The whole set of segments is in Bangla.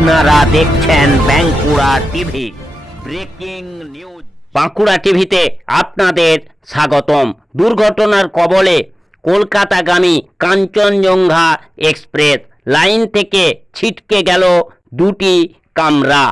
আপনারা দেখছেন Bankura TV breaking news. Bankura টিভিতে আপনাদের স্বাগতম। দুর্ঘটনার কবলে কলকাতাগামী কাঞ্চনজঙ্ঘা এক্সপ্রেস লাইন থেকে ছিটকে গেল দুটি কামরা।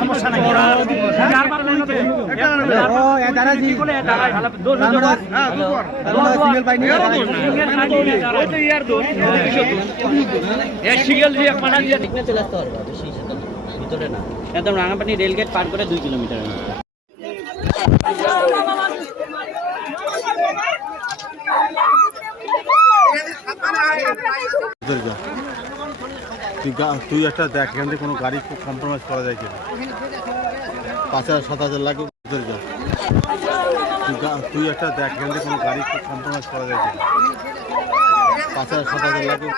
সমস্যা নাই ভিতরে না, একদম রাঙাপানি রেলগেট পার করে 2 কিলোমিটার। তুই একটা দেখ, এখান থেকে কোনো গাড়ি খুব কম্প্রোমাইজ করা যায় কিনা। 5,000-7,000 লাগে ভিতরে যা। তুই একটা দেখ, এখান থেকে কোনো গাড়ি খুব কম্প্রোমাইজ করা যায় কিনা। 5,000-7,000 লাগে।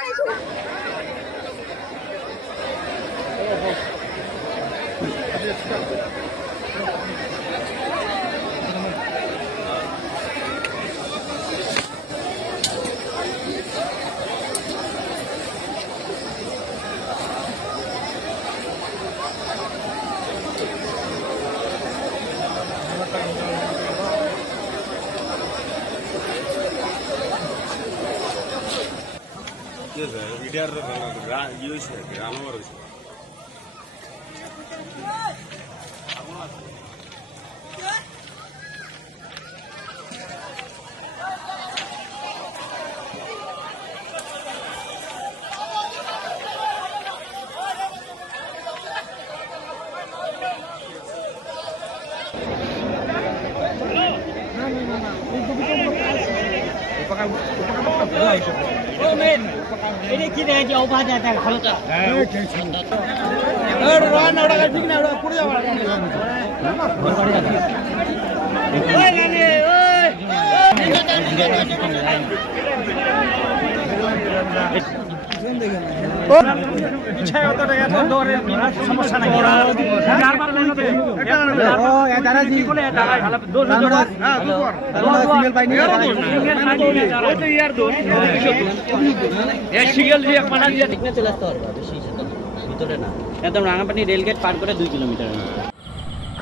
ভিতরে না, একদম রাঙাপানি রেলগেট পার করে 2 কিলোমিটার।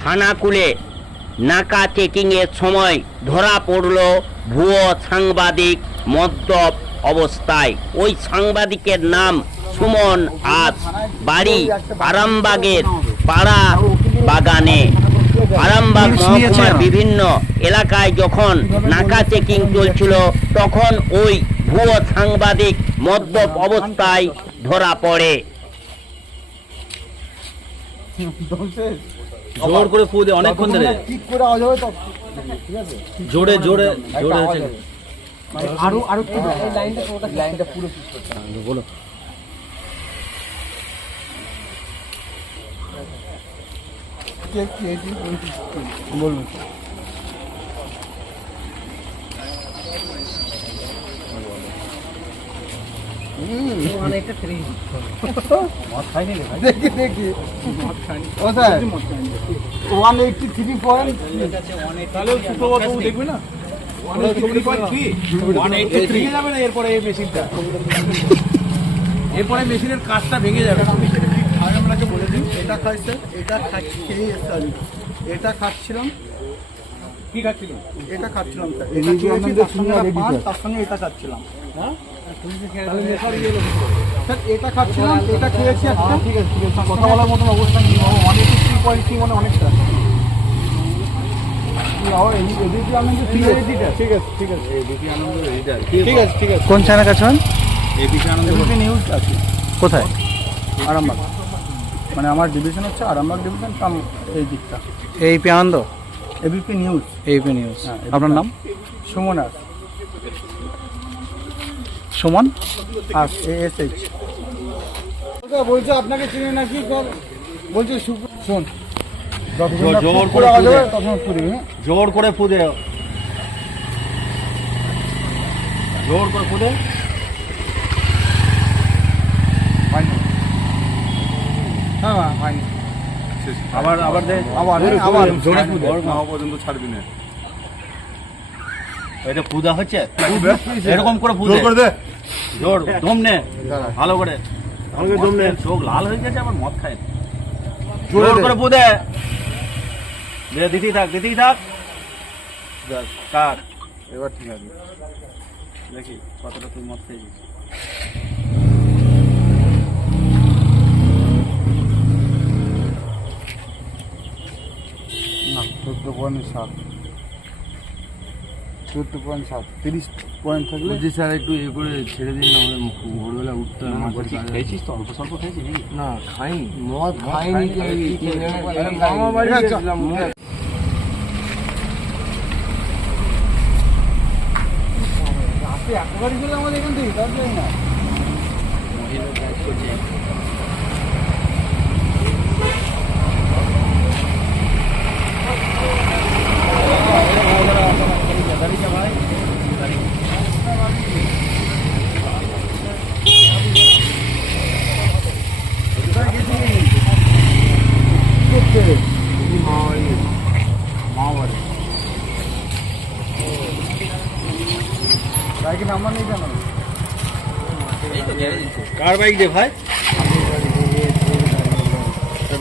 খানাকুলে নাকা চেকিং এর সময় ধরা পড়ল ভুয়ো সাংবাদিক মদ্যপ অবস্থায়। ওই সাংবাদিকের নাম সুমন আজ, বাড়ি আরামবাগের পাড়া বাগানে। আরামবাগ মহকুমার বিভিন্ন এলাকায় যখন নাকা চেকিং চলছিল, তখন ওই ভুয়ো সাংবাদিক মদ্যপ অবস্থায় ধরা পড়ে। জোর করে ফু দিয়ে অনেকক্ষণ ধরে জোরে জোরে জোরে হচ্ছে। আরো লাইনটা পুরো বলো। বলুন। দেখি দেখি ও স্যার 183 পয়েন্ট তাহলে সুপ্রভাতবাবু দেখবে না 183 যাবে না এরপরে এই মেশিনটা এরপরে মেশিনের কাজটা ভেঙে যাবে আমি আপনাকে বলে দিই এটা খাইছে এটা খেয়ে এসছে আমি এটা খাচ্ছিলাম কি খাচ্ছিল এটা খাচ্ছিলাম স্যার এটা খেয়েছি, তার সঙ্গে একটা পান, তার সঙ্গে এটা খাচ্ছিলাম হ্যাঁ স্যার এটা খাচ্ছিলাম এটা খেয়েছি একটা ঠিক আছে কথা বলার মতন অবস্থা নেই 183.3 মানে অনেকটা ঠিক আছে ঠিক আছে এবিপি আনন্দ এইটা ঠিক আছে ঠিক আছে কোন চ্যানেল কাছে এবিপি আনন্দ এবিপি নিউজ আছে কোথায়? আরামবাগ মানে আমার ডিভিশন হচ্ছে আরামবাগ ডিভিশন কাম এই দিকটা এইপি আনন্দ, এবিপি নিউজ এইপি নিউজ। হ্যাঁ, আপনার নাম? সুমন আর সুমন ASH বলছে আপনাকে চিনে নাকি বলছে শোন জোর করে ফুদে। তখন পুরি জোর করে ফুদে জোর করে ফুদে হ্যাঁ হয়নি আবার আবার দে আবার জোরে ফুদে পর্যন্ত ছাড়বি না এটা ফুদা হচ্ছে এরকম করে ফুদে জোর করে দে জোর দম নে ভালো করে দম নে চোখ লাল হয়ে গেছে আবার মদ খায় জোর করে ফুদে দে দিতেই থাক কাট এবার ঠিক আছে দেখি কতটা তুই মদ খেয়েছিস না 14.7 14.7 30 পয়েন্ট থাকলে বলছি স্যার একটু এ করে ছেড়ে দিন না আমাদের ভোরবেলা উঠতে খেয়েছিস তো অল্প স্বল্প খেয়েছিস না খাইনি মদ খাইনি মামা বাড়ি গেছিলাম একবারই গেলে আমাদের এখান থেকে তার না বাইকের নাম্বার নেই কেন কার বাইক দে ভাই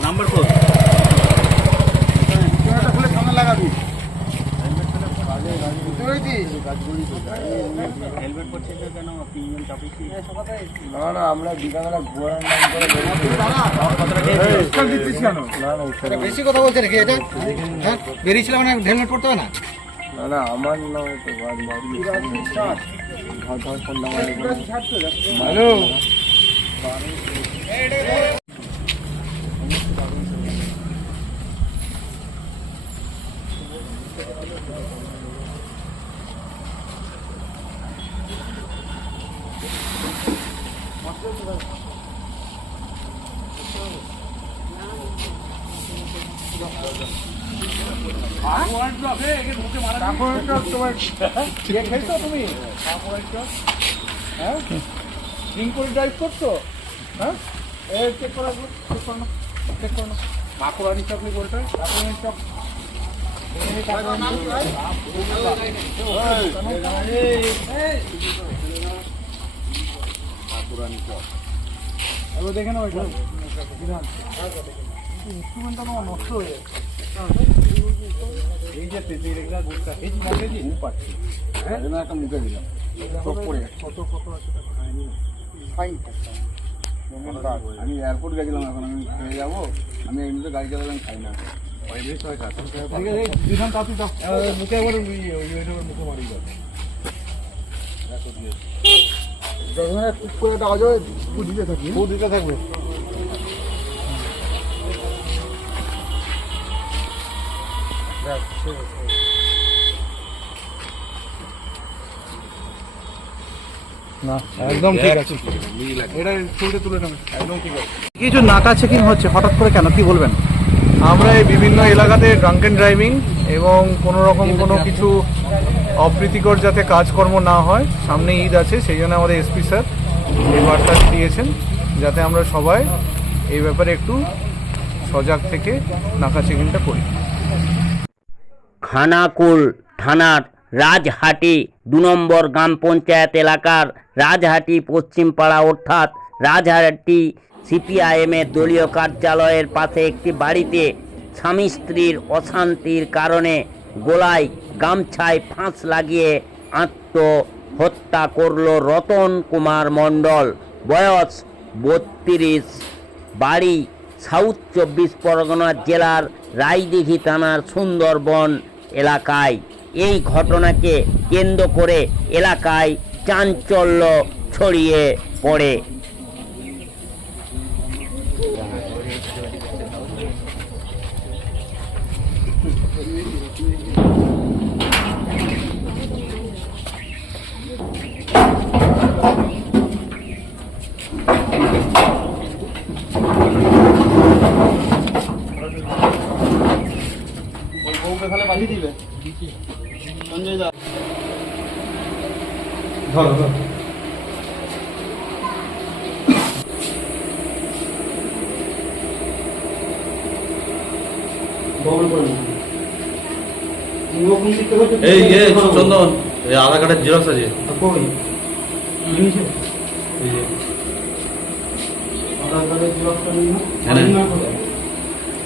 নাম্বার কত খুলে সামনে লাগাবি হেলমেট পরছিস কেন তিনজন চাপিয়েছিস না না আমরা বিকালবেলা ঘোরার নাম করে দিচ্ছিস কেন বেশি কথা বলছে নাকি এটা হ্যাঁ বেরিয়েছিলাম মানে হেলমেট পড়তে হবে না না না আমার নয় তো ভালো তুমি হ্যাঁ ড্রিঙ্ক করে ড্রাইভ করছো হ্যাঁ চেক করা চেক করো না বাঁকুড়ানি চক নেই বলতে বাঁকুড়ানি চক দেখে না ওইটা ইনস্ট্রুমেন্টটা আমার নষ্ট হয়ে যায় এই যে রেগুলার বুকটা এই মুখে দিই পাচ্ছি হ্যাঁ একটা মুখে দিলাম কত কত আছে খাইনি ফাইন আমি এয়ারপোর্ট গেছিলাম এখন আমি খেয়ে যাবো আমি এমনিতে গাড়ি চালালাম খাই না দিলাম তাতে মুখে একবার মুখে মারি যাবে দিতে থাকবে না একদম ঠিক আছে, এটা ছবিটা তুলে নেবে একদম ঠিক আছে। কিছু নাকা চেকিং হচ্ছে হঠাৎ করে, কেন কি বলবেন? আমরা এই বিভিন্ন এলাকাতে ড্রাঙ্কেন ড্রাইভিং এবং কোনো রকম কোনো কিছু অপ্রীতিকর যাতে কাজকর্ম না হয়, সামনে ঈদ আছে, সেই জন্য আমাদের এসপি স্যার এই বার্তাটি দিয়েছেন, যাতে আমরা সবাই এই ব্যাপারে একটু সজাগ থেকে নাকা চেকিংটা করি। খানাকুল থানার রাজহাটি 2 নম্বর গ্রাম পঞ্চায়েত এলাকার রাজহাটি পশ্চিমপাড়া অর্থাৎ রাজহাটি সিপিআইএমের দলীয় কার্যালয়ের পাশে একটি বাড়িতে স্বামী স্ত্রীর অশান্তির কারণে গলায় গামছায় ফাঁস লাগিয়ে আত্মহত্যা করল রতন কুমার মণ্ডল, বয়স 32, বাড়ি সাউথ 24 পরগনা জেলার রায়দিঘি থানার সুন্দরবন এলাকায়। এই ঘটনাকে কেন্দ্র করে এলাকায় চাঞ্চল্য ছড়িয়ে পড়ে। বউকে ফেলে পাঠিয়ে দিবে সঞ্জয় দা। ধরো ধরো। এই চন্দন, এই আধার কার্ডের জেরক্স আছে।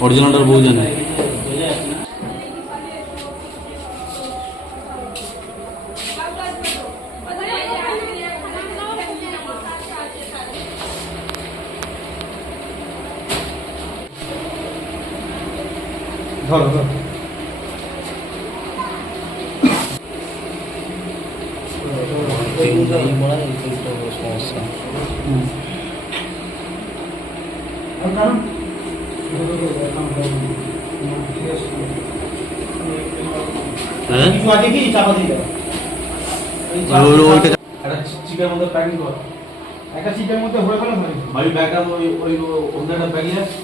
অরিজিনালটার বউ জানে। ধরো ধরো। চিপের মধ্যে প্যাকিং কর, একটা সিটের মধ্যে ভরে ফেলা হয়। ভাই ব্যাগটা ওই অন্য একটা ব্যাগই আছে।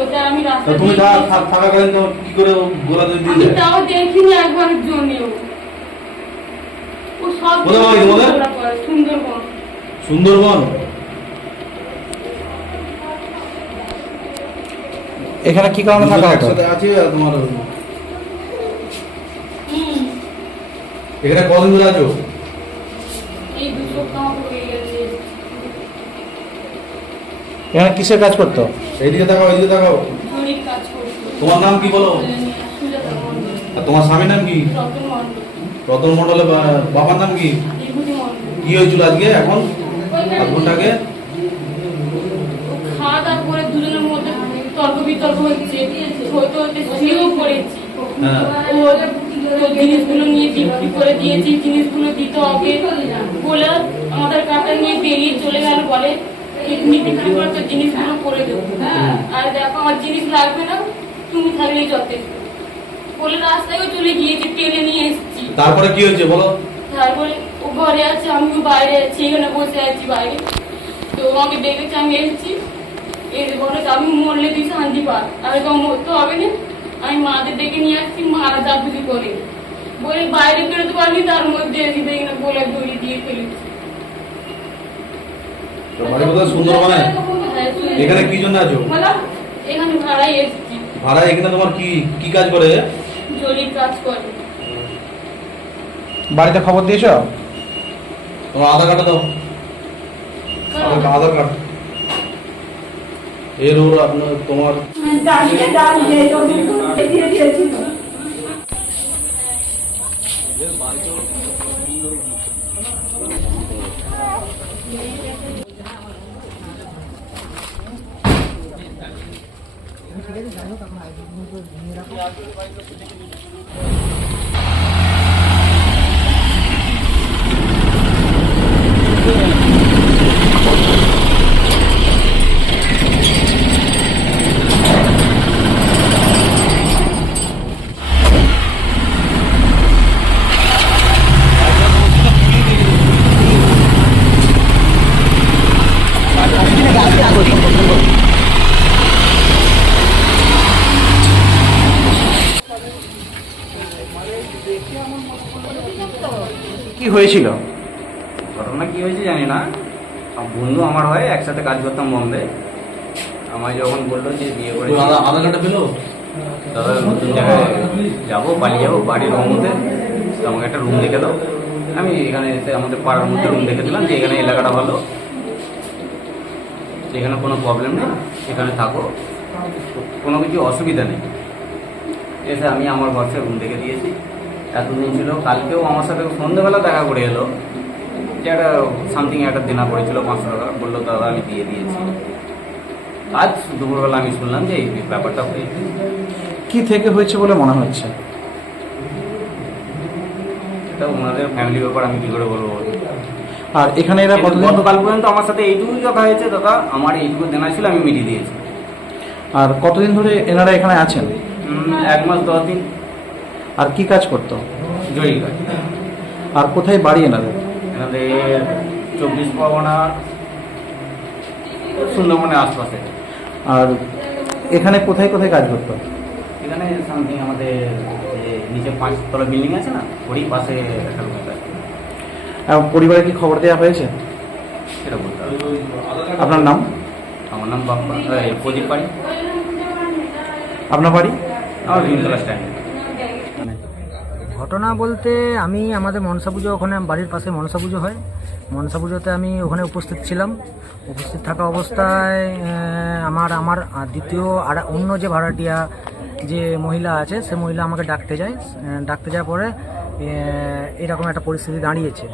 ওটা আমি রাস্তা তুমি থাকাকালীন তো কি করে গোলা দিয়ে আমি দিলে? তাও দেখিনি একবারের জন্যও। ও সব কোথায় বাড়ি তোমাদের? সুন্দরবন। সুন্দরবন। এখানে কি কারণে থাকা হতো? একসাথে আছে তোমার। হুম, এখানে কদিন ধরে আছো? এই 2 সপ্তাহ হয়ে গেছে। এখানে কিসের কাজ করতো? এইদিকে তাকাও, এইদিকে তাকাও। জরির কাজ করতো। তোমার নাম কি বলো? সুজাতা মণ্ডল, আর তোমার স্বামীর নাম কি? রতন মণ্ডল, রতন মণ্ডলের বাবার নাম কি? বিভূতি মণ্ডল। কি হয়েছিল আজকে এখন ঘন্টাকে? ও খাওয়া দাওয়া করে দুজনের মধ্যে তর্ক বিতর্ক হচ্ছে, হতে হতে শুয়েও পড়েছি। হ্যাঁ। ও জিনিসগুলো নিয়ে বিক্রি করে দিয়েছি, জিনিসগুলো দিতে হবে বলে আমাদের কাটা নিয়ে বেরিয়ে চলে গেল, বলে এমনি বিক্রি করে তো জিনিসগুলো করে দেবো, আর দেখো আমার জিনিস লাগবে না, তুমি থাকলেই যথেষ্ট বলে রাস্তায়ও চলে গিয়েছি, টেনে নিয়ে এসেছি। তারপরে কি হয়েছে বলো? তারপরে ও ঘরে আছে, আমিও বাইরে আছি, এখানে বসে আছি বাইরে। তো আমাকে ডেকেছে, আমি এসেছি, এসে বলে আমি মরলে তুই শান্তি পা, আমি তো মরতে হবে না, আমি মাদের ডেকে নিয়ে আসছি, মারা যাবি করে বলে বাইরে বেরোতে পারবি, তার মধ্যে এসে দেখি না বলে ধরিয়ে দিয়ে ফেলেছি। বাড়ি কোথায়? সুন্দরবনে। এখানে কি জন্য আছো? এখানে ভাড়াই এসেছি, ভাড়া। এখানে তোমার কি কি কাজ করে? জরির কাজ করে। বাড়িতে খবর দিয়েছ? তোমার আধার কার্ডটা দাও। আধার কার্ড এর ওর আপনার তোমার দাঁড়িয়ে দাঁড়িয়ে দিয়ে দিয়েছিল। কি হয়েছিল? ঘটনা কি হয়েছে জানি না, বন্ধু আমার হয়, একসাথে কাজ করতাম বম্বে। আমায় যখন বললো যে বিয়ে করে আধার কার্ডটা পেলো, দাদা নতুন জায়গায় যাবো, পালিয়ে যাবো, বাড়ির মধ্যে আমাকে একটা রুম দেখে দাও। আমি এখানে এসে আমাদের পাড়ার মধ্যে রুম দেখে দিলাম যে এখানে এলাকাটা ভালো, এখানে কোনো প্রবলেম নেই, এখানে থাকো, কোনো কিছু অসুবিধা নেই। এসে আমি আমার ঘরে রুম দেখে দিয়েছি। এতদিন ছিল, কালকেও আমার সাথে সন্ধ্যেবেলা দেখা করে এলো যে একটা সামথিং একটা দেনা করেছিল 500 টাকা, বললো দাদা আমি দিয়ে দিয়েছি। আজ দুপুরবেলা আমি শুনলাম যে এই ব্যাপারটা হয়েছে। কি থেকে হয়েছে বলে মনে হচ্ছে? এটা ওনাদের ফ্যামিলি ব্যাপার, আমি কি করে বলবো। আর এখানে এরা কতদিন? গতকাল পর্যন্ত আমার সাথে এইটুকুই কথা হয়েছে, দাদা আমার এইটুকু দেনা ছিল, আমি মিটিয়ে দিয়েছি। আর কতদিন ধরে এনারা এখানে আছেন? 1 মাস 10 দিন। আর কি কাজ করতো? জয়ী কাজ। আর কোথায় বাড়ি এনাদের? এনাদের 24 পরগনা, সুন্দরবনের আশপাশে। আর এখানে কোথায় কোথায় কাজ করতো? এখানে সামথিং আমাদের যে নিচে 5 তলা বিল্ডিং আছে না, ওরই পাশে একটা রুমে কাজ। পরিবারে কি খবর দেওয়া হয়েছে? সেটা বলতে হবে। আপনার নাম? আমার নাম বাপ্পা, প্রদীপ পাড়ি। আপনার বাড়ি? আমার ভীমতলা স্ট্যান্ড। ঘটনা বলতে আমি আমাদের মনসা পুজো, ওখানে বাড়ির পাশে মনসা পুজো হয়, মনসা পুজোতে আমি ওখানে উপস্থিত ছিলাম। উপস্থিত থাকা অবস্থায় আমার দ্বিতীয় আর অন্য যে ভাড়াটিয়া যে মহিলা আছে, সে মহিলা আমাকে ডাকতে যায়। ডাকতে যাওয়ার পরে এরকম একটা পরিস্থিতি দাঁড়িয়েছে।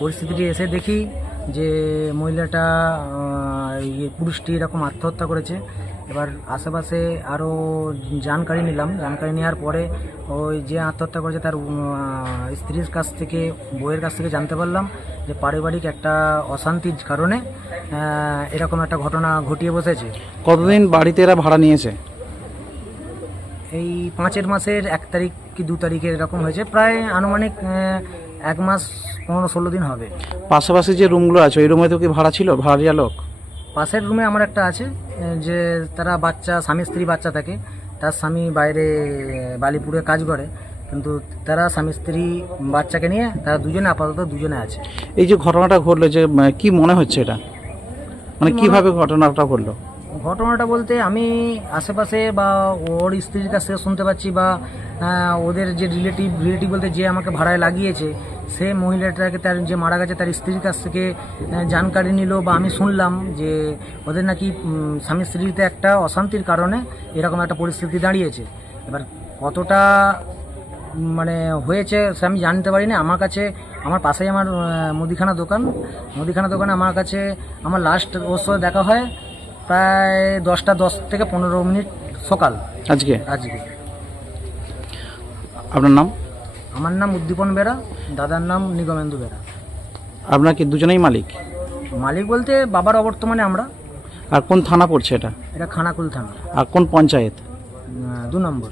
পরিস্থিতিটি এসে দেখি যে মহিলাটা পুরুষটি এরকম আত্মহত্যা করেছে। এবার আশেপাশে আরও জানকারি নিলাম। জানকারি নেওয়ার পরে ওই যে আত্মহত্যা করেছে তার স্ত্রীর কাছ থেকে, বউয়ের কাছ থেকে জানতে পারলাম যে পারিবারিক একটা অশান্তির কারণে এরকম একটা ঘটনা ঘটিয়ে বসেছে। কতদিন বাড়িতে এরা ভাড়া নিয়েছে? এই 5 মাসের 1 তারিখ কি 2 তারিখে এরকম হয়েছে, প্রায় আনুমানিক 1 মাস 15-16 দিন হবে। পাশাপাশি যে রুমগুলো আছে ওই রুমে তো কি ভাড়া ছিল, ভাড়াটিয়া লোক? পাশের রুমে আমার একটা আছে, যে তারা বাচ্চা, স্বামী স্ত্রী বাচ্চা থাকে। তার স্বামী বাইরে বালিপুরে কাজ করে, কিন্তু তারা স্বামী স্ত্রী বাচ্চাকে নিয়ে তারা দুজনে, আপাতত দুজনে আছে। এই যে ঘটনাটা ঘটলো, যে কি মনে হচ্ছে এটা, মানে কিভাবে ঘটনাটা ঘটলো? ঘটনাটা বলতে আমি আশেপাশে বা ওর স্ত্রীর কাছ থেকে শুনতে পাচ্ছি, বা ওদের যে রিলেটিভ বলতে যে আমাকে ভাড়ায় লাগিয়েছে, সে মহিলাটাকে, তার যে মারা গেছে তার স্ত্রীর কাছ থেকে জানকারি নিল, বা আমি শুনলাম যে ওদের নাকি স্বামী স্ত্রীতে একটা অশান্তির কারণে এরকম একটা পরিস্থিতি দাঁড়িয়েছে। এবার কতটা মানে হয়েছে সে আমি জানতে পারি না। আমার কাছে, আমার পাশেই আমার মুদিখানা দোকানে আমার কাছে আমার লাস্ট ওর সাথে দেখা হয় প্রায় 10টা 10 থেকে 15 মিনিট সকাল। আজকে? আজকে। আপনার নাম? আমার নাম উদ্দীপন বেরা, দাদার নাম নিগমেন্দু বেরা। আপনার কি দুজনেই মালিক? মালিক বলতে বাবার অবর্তমানে আমরা। আর কোন থানা পড়ছে এটা? এটা খানাকুল থানা। আর কোন পঞ্চায়েত? 2 নম্বর,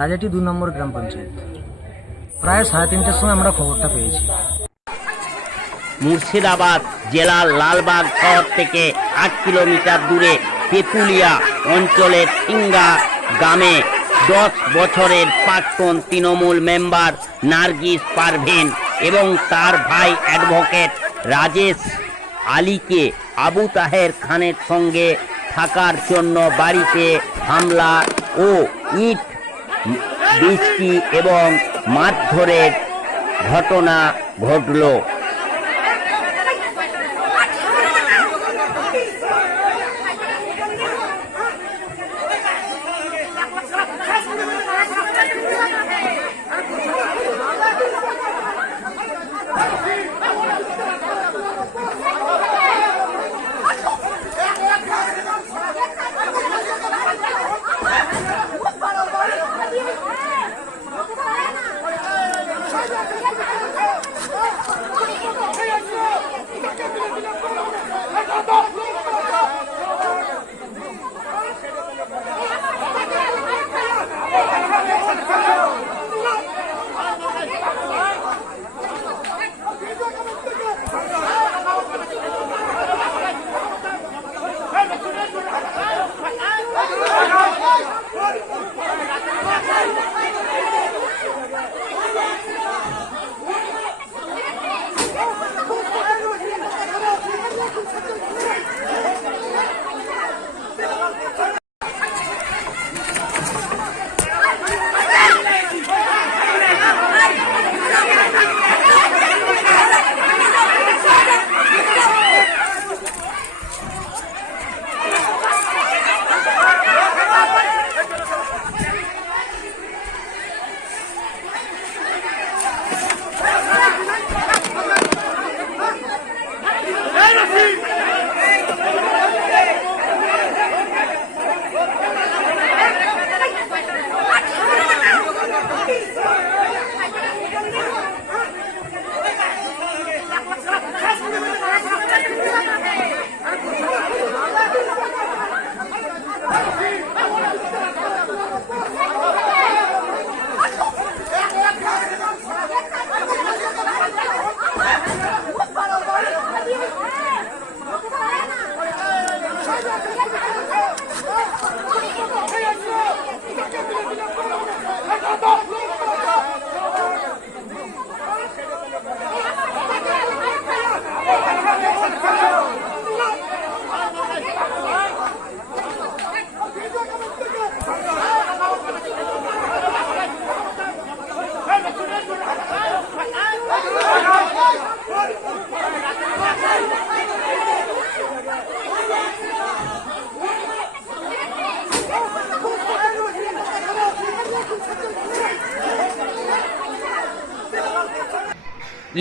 রাজাটি 2 নম্বর গ্রাম পঞ্চায়েত। প্রায় 3:30টার সময় আমরা খবরটা পেয়েছি। মুর্শিদাবাদ জেলার লালবাগ শহর থেকে 8 কিলোমিটার দূরে তেঁতুলিয়া অঞ্চলের সিঙ্গা গ্রামে 10 বছরের প্রাক্তন তৃণমূল মেম্বার নার্গিস পারভীন এবং তার ভাই অ্যাডভোকেট রাজেশ আলীকে আবু তাহের খানের সঙ্গে থাকার জন্য বাড়িতে হামলা ও ইট বৃষ্টি এবং মারধরের ঘটনা ঘটল।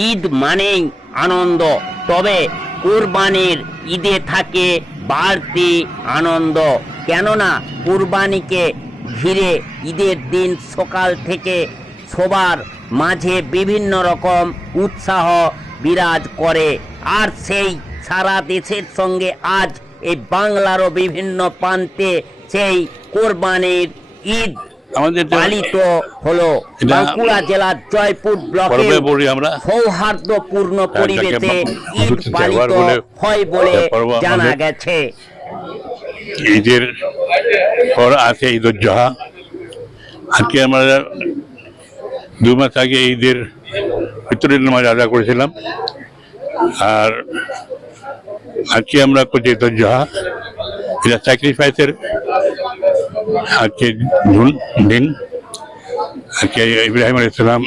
ঈদ মানেই আনন্দ, তবে কুরবানির ঈদে থাকে বাড়তি আনন্দ। কেননা কুরবানিকে ঘিরে ঈদের দিন সকাল থেকে সবার মাঝে বিভিন্ন রকম উৎসাহ বিরাজ করে। আর সেই সারা দেশের সঙ্গে আজ এই বাংলারও বিভিন্ন প্রান্তে সেই কোরবানির ঈদ আমাদের পালিত হলো। বাঁকুড়া জেলার জয়পুর ব্লকে সৌহার্দ্যপূর্ণ পরিবেশে ঈদ পালিত হয় বলে জানা গেছে। ঈদের পর আছে ঈদ উল জুহা। আজকে আমরা 2 মাস আগে ঈদের ফিতরের নামাজ আদা করেছিলাম, আর আজকে আমরা করছি ঈদ উল জুহা। এটা স্যাক্রিফাইসের আজকে দিন। আজকে ইব্রাহিম আলাইহিস সালাম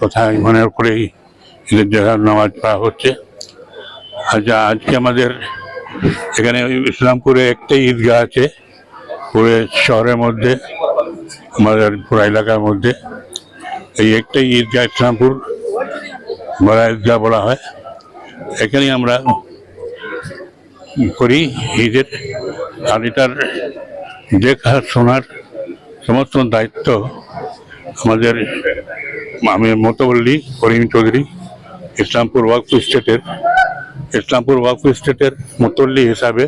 কথা মনে করেই ঈদের জুহার নামাজ পড়া হচ্ছে। আচ্ছা, আজকে আমাদের এখানে ইসলামপুরে একটাই ঈদগাহ আছে পুরো শহরের মধ্যে, আমাদের পুরো এলাকার মধ্যে এই একটাই ঈদগাহ, ইসলামপুর বড় ঈদগাহ বলা হয়। এখানেই আমরা করি ঈদের। আর এটার দেখা শোনার সমস্ত দায়িত্ব আমাদের আমি মতবল্লী করিম চৌধুরী, ইসলামপুর ওয়াকফ স্টেটের মতবল্লী হিসাবে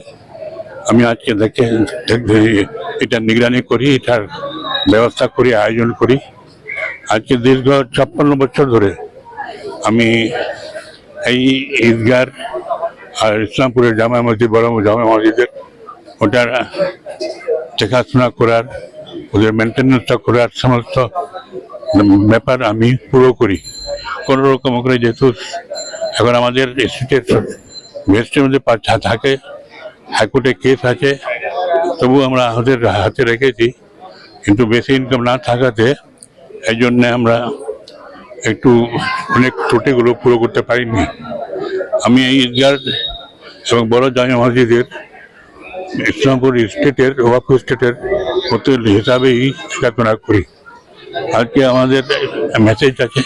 আমি আজকে এটা নিগরানি করি, এটার ব্যবস্থা করি, আয়োজন করি। আজকে দীর্ঘ 56 বছর ধরে আমি এই ঈদগার আর ইসলামপুরের জামা মসজিদ, বড় জামা মসজিদের ওটার দেখাশোনা করার, ওদের মেনটেন্যান্সটা করার সমস্ত ব্যাপার আমি পুরো করি। কোনো রকম করে, যেহেতু এখন আমাদের স্টেটের ভেস্টের মধ্যে থাকে, হাইকোর্টে কেস আছে, তবু আমরা আমাদের হাতে রেখেছি। কিন্তু বেশি ইনকাম না থাকাতে এই জন্যে আমরা একটু অনেক ত্রুটিগুলো পুরো করতে পারিনি। আমি এই ঈদগাহ এবং বড় জামা মসজিদের ইসলামপুর স্টেটের ওয়াকফ স্টেটের মতবল্লী হিসাবেই দেখাশোনা করি। আজকে আমাদের মেসেজ আছে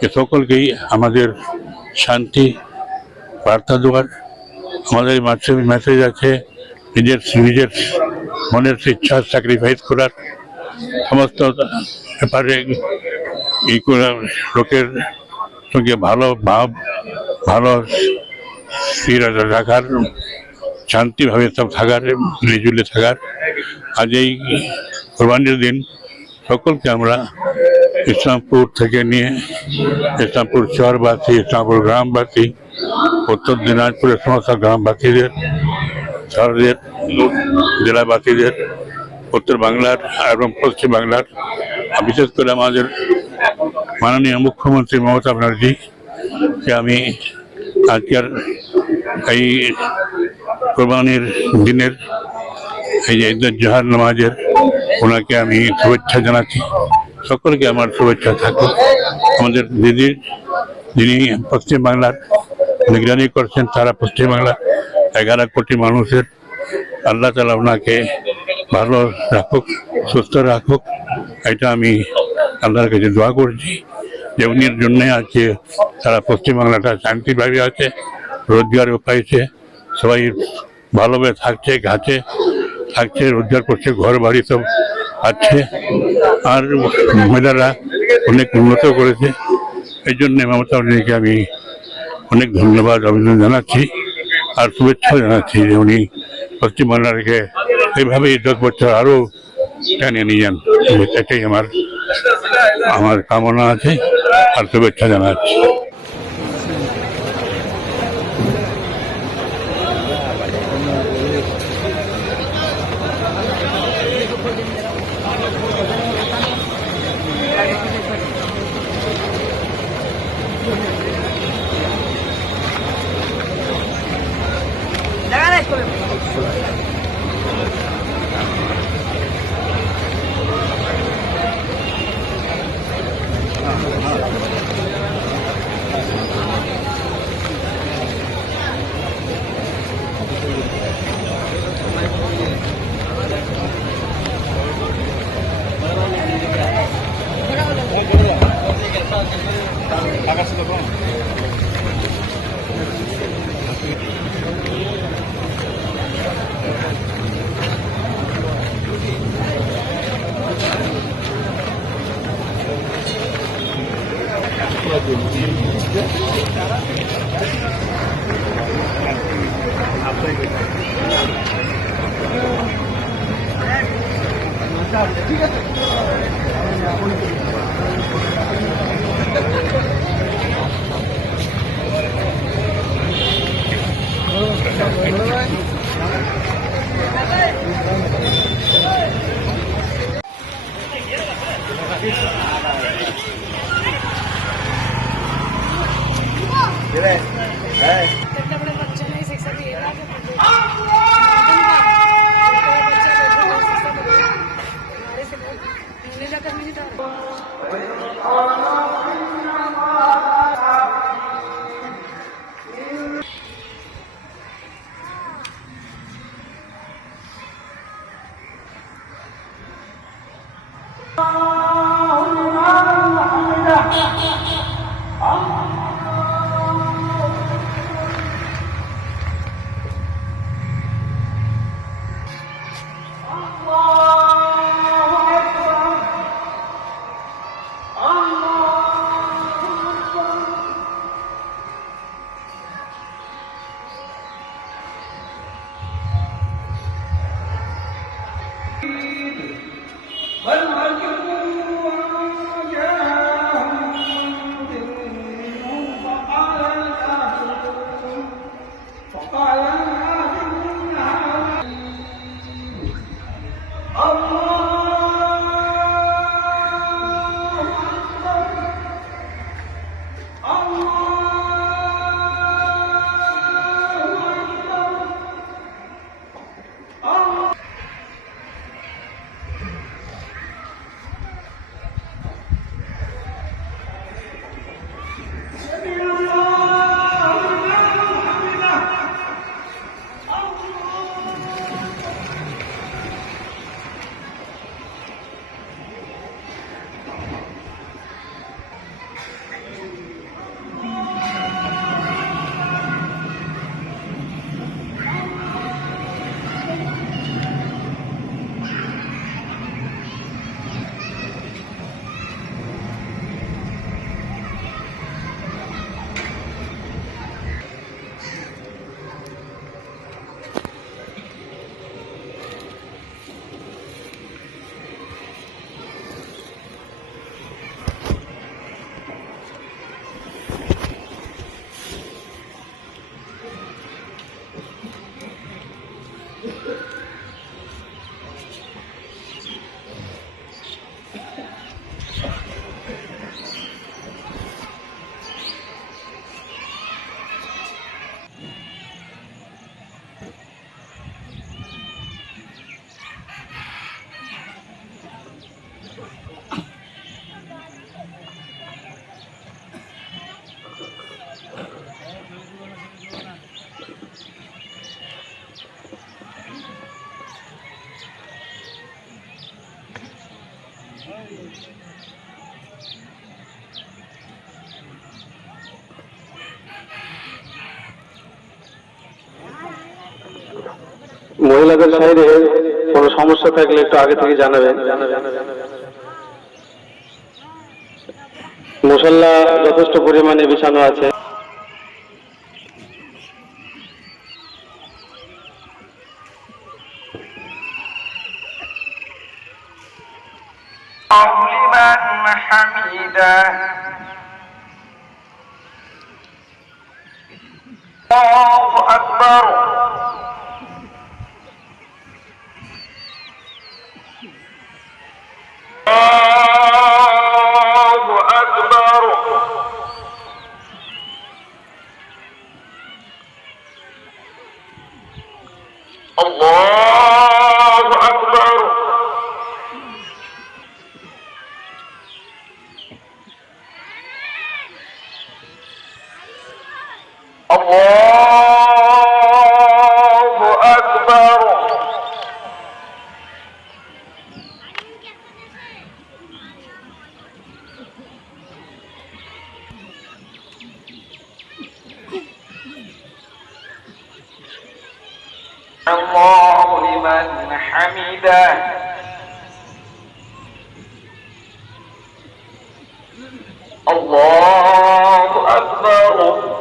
যে সকলকেই আমাদের শান্তি বার্তা দেওয়ার। আমাদের মেসেজ আছে নিজের মনের ইচ্ছা স্যাক্রিফাইস করার, সমস্ত ব্যাপারে এই লোকের সঙ্গে ভালো ভাব, ভালো স্থির রাখার, শান্তিভাবে সব থাকার, মিলেজুলে থাকার। আজ এই কোরবানির দিন সকলকে আমরা ইসলামপুর থেকে নিয়ে ইসলামপুর শহরবাসী, ইসলামপুর গ্রামবাসী, উত্তর দিনাজপুরের সমস্ত গ্রামবাসীদের, শহরের জেলাবাসীদের, উত্তর বাংলার এবং পশ্চিম বাংলার, বিশেষ করে আমাদের মাননীয় মুখ্যমন্ত্রী মমতা ব্যানার্জিকে আমি আজকের এই কোরবানির দিনের এই যে ঈদ উল জুহার নামাজের ওনাকে আমি শুভেচ্ছা জানাচ্ছি। সকলকে আমার শুভেচ্ছা থাকুক। আমাদের দিদির, যিনি পশ্চিম বাংলার নিগরানি করছেন, সারা পশ্চিম বাংলা 11 কোটি মানুষের, আল্লাহ তাআলা ওনাকে ভালো রাখুক, সুস্থ রাখুক। এটা আমি আল্লাহর কাছে দোয়া করছি যে উনির জন্যে আজকে সারা পশ্চিম বাংলাটা শান্তিভাবে আছে, রোজগারও পাইছে, সবাই ভালোভাবে থাকছে, ঘাটে থাকছে, রোজগার করছে, ঘর বাড়ি সব আছে। আর মহিলারা অনেক উন্নত করেছে। এই জন্যে মমতা ব্যানার্জিকে আমি অনেক ধন্যবাদ, অভিনন্দন জানাচ্ছি আর শুভেচ্ছা জানাচ্ছি যে উনি পশ্চিমবাংলাকে এইভাবে 10 বছর আরও টেনে নিয়ে যান। এটাই আমার কামনা আছে আর শুভেচ্ছা জানাচ্ছি। মহিলাদের সাইডে কোনো সমস্যা থাকলে একটু আগে থেকে জানাবেন। মুসল্লা যথেষ্ট পরিমাণে বিছানো আছে। الله أكبر الله أكبر الله أكبر الله لمن حمده الله أكبر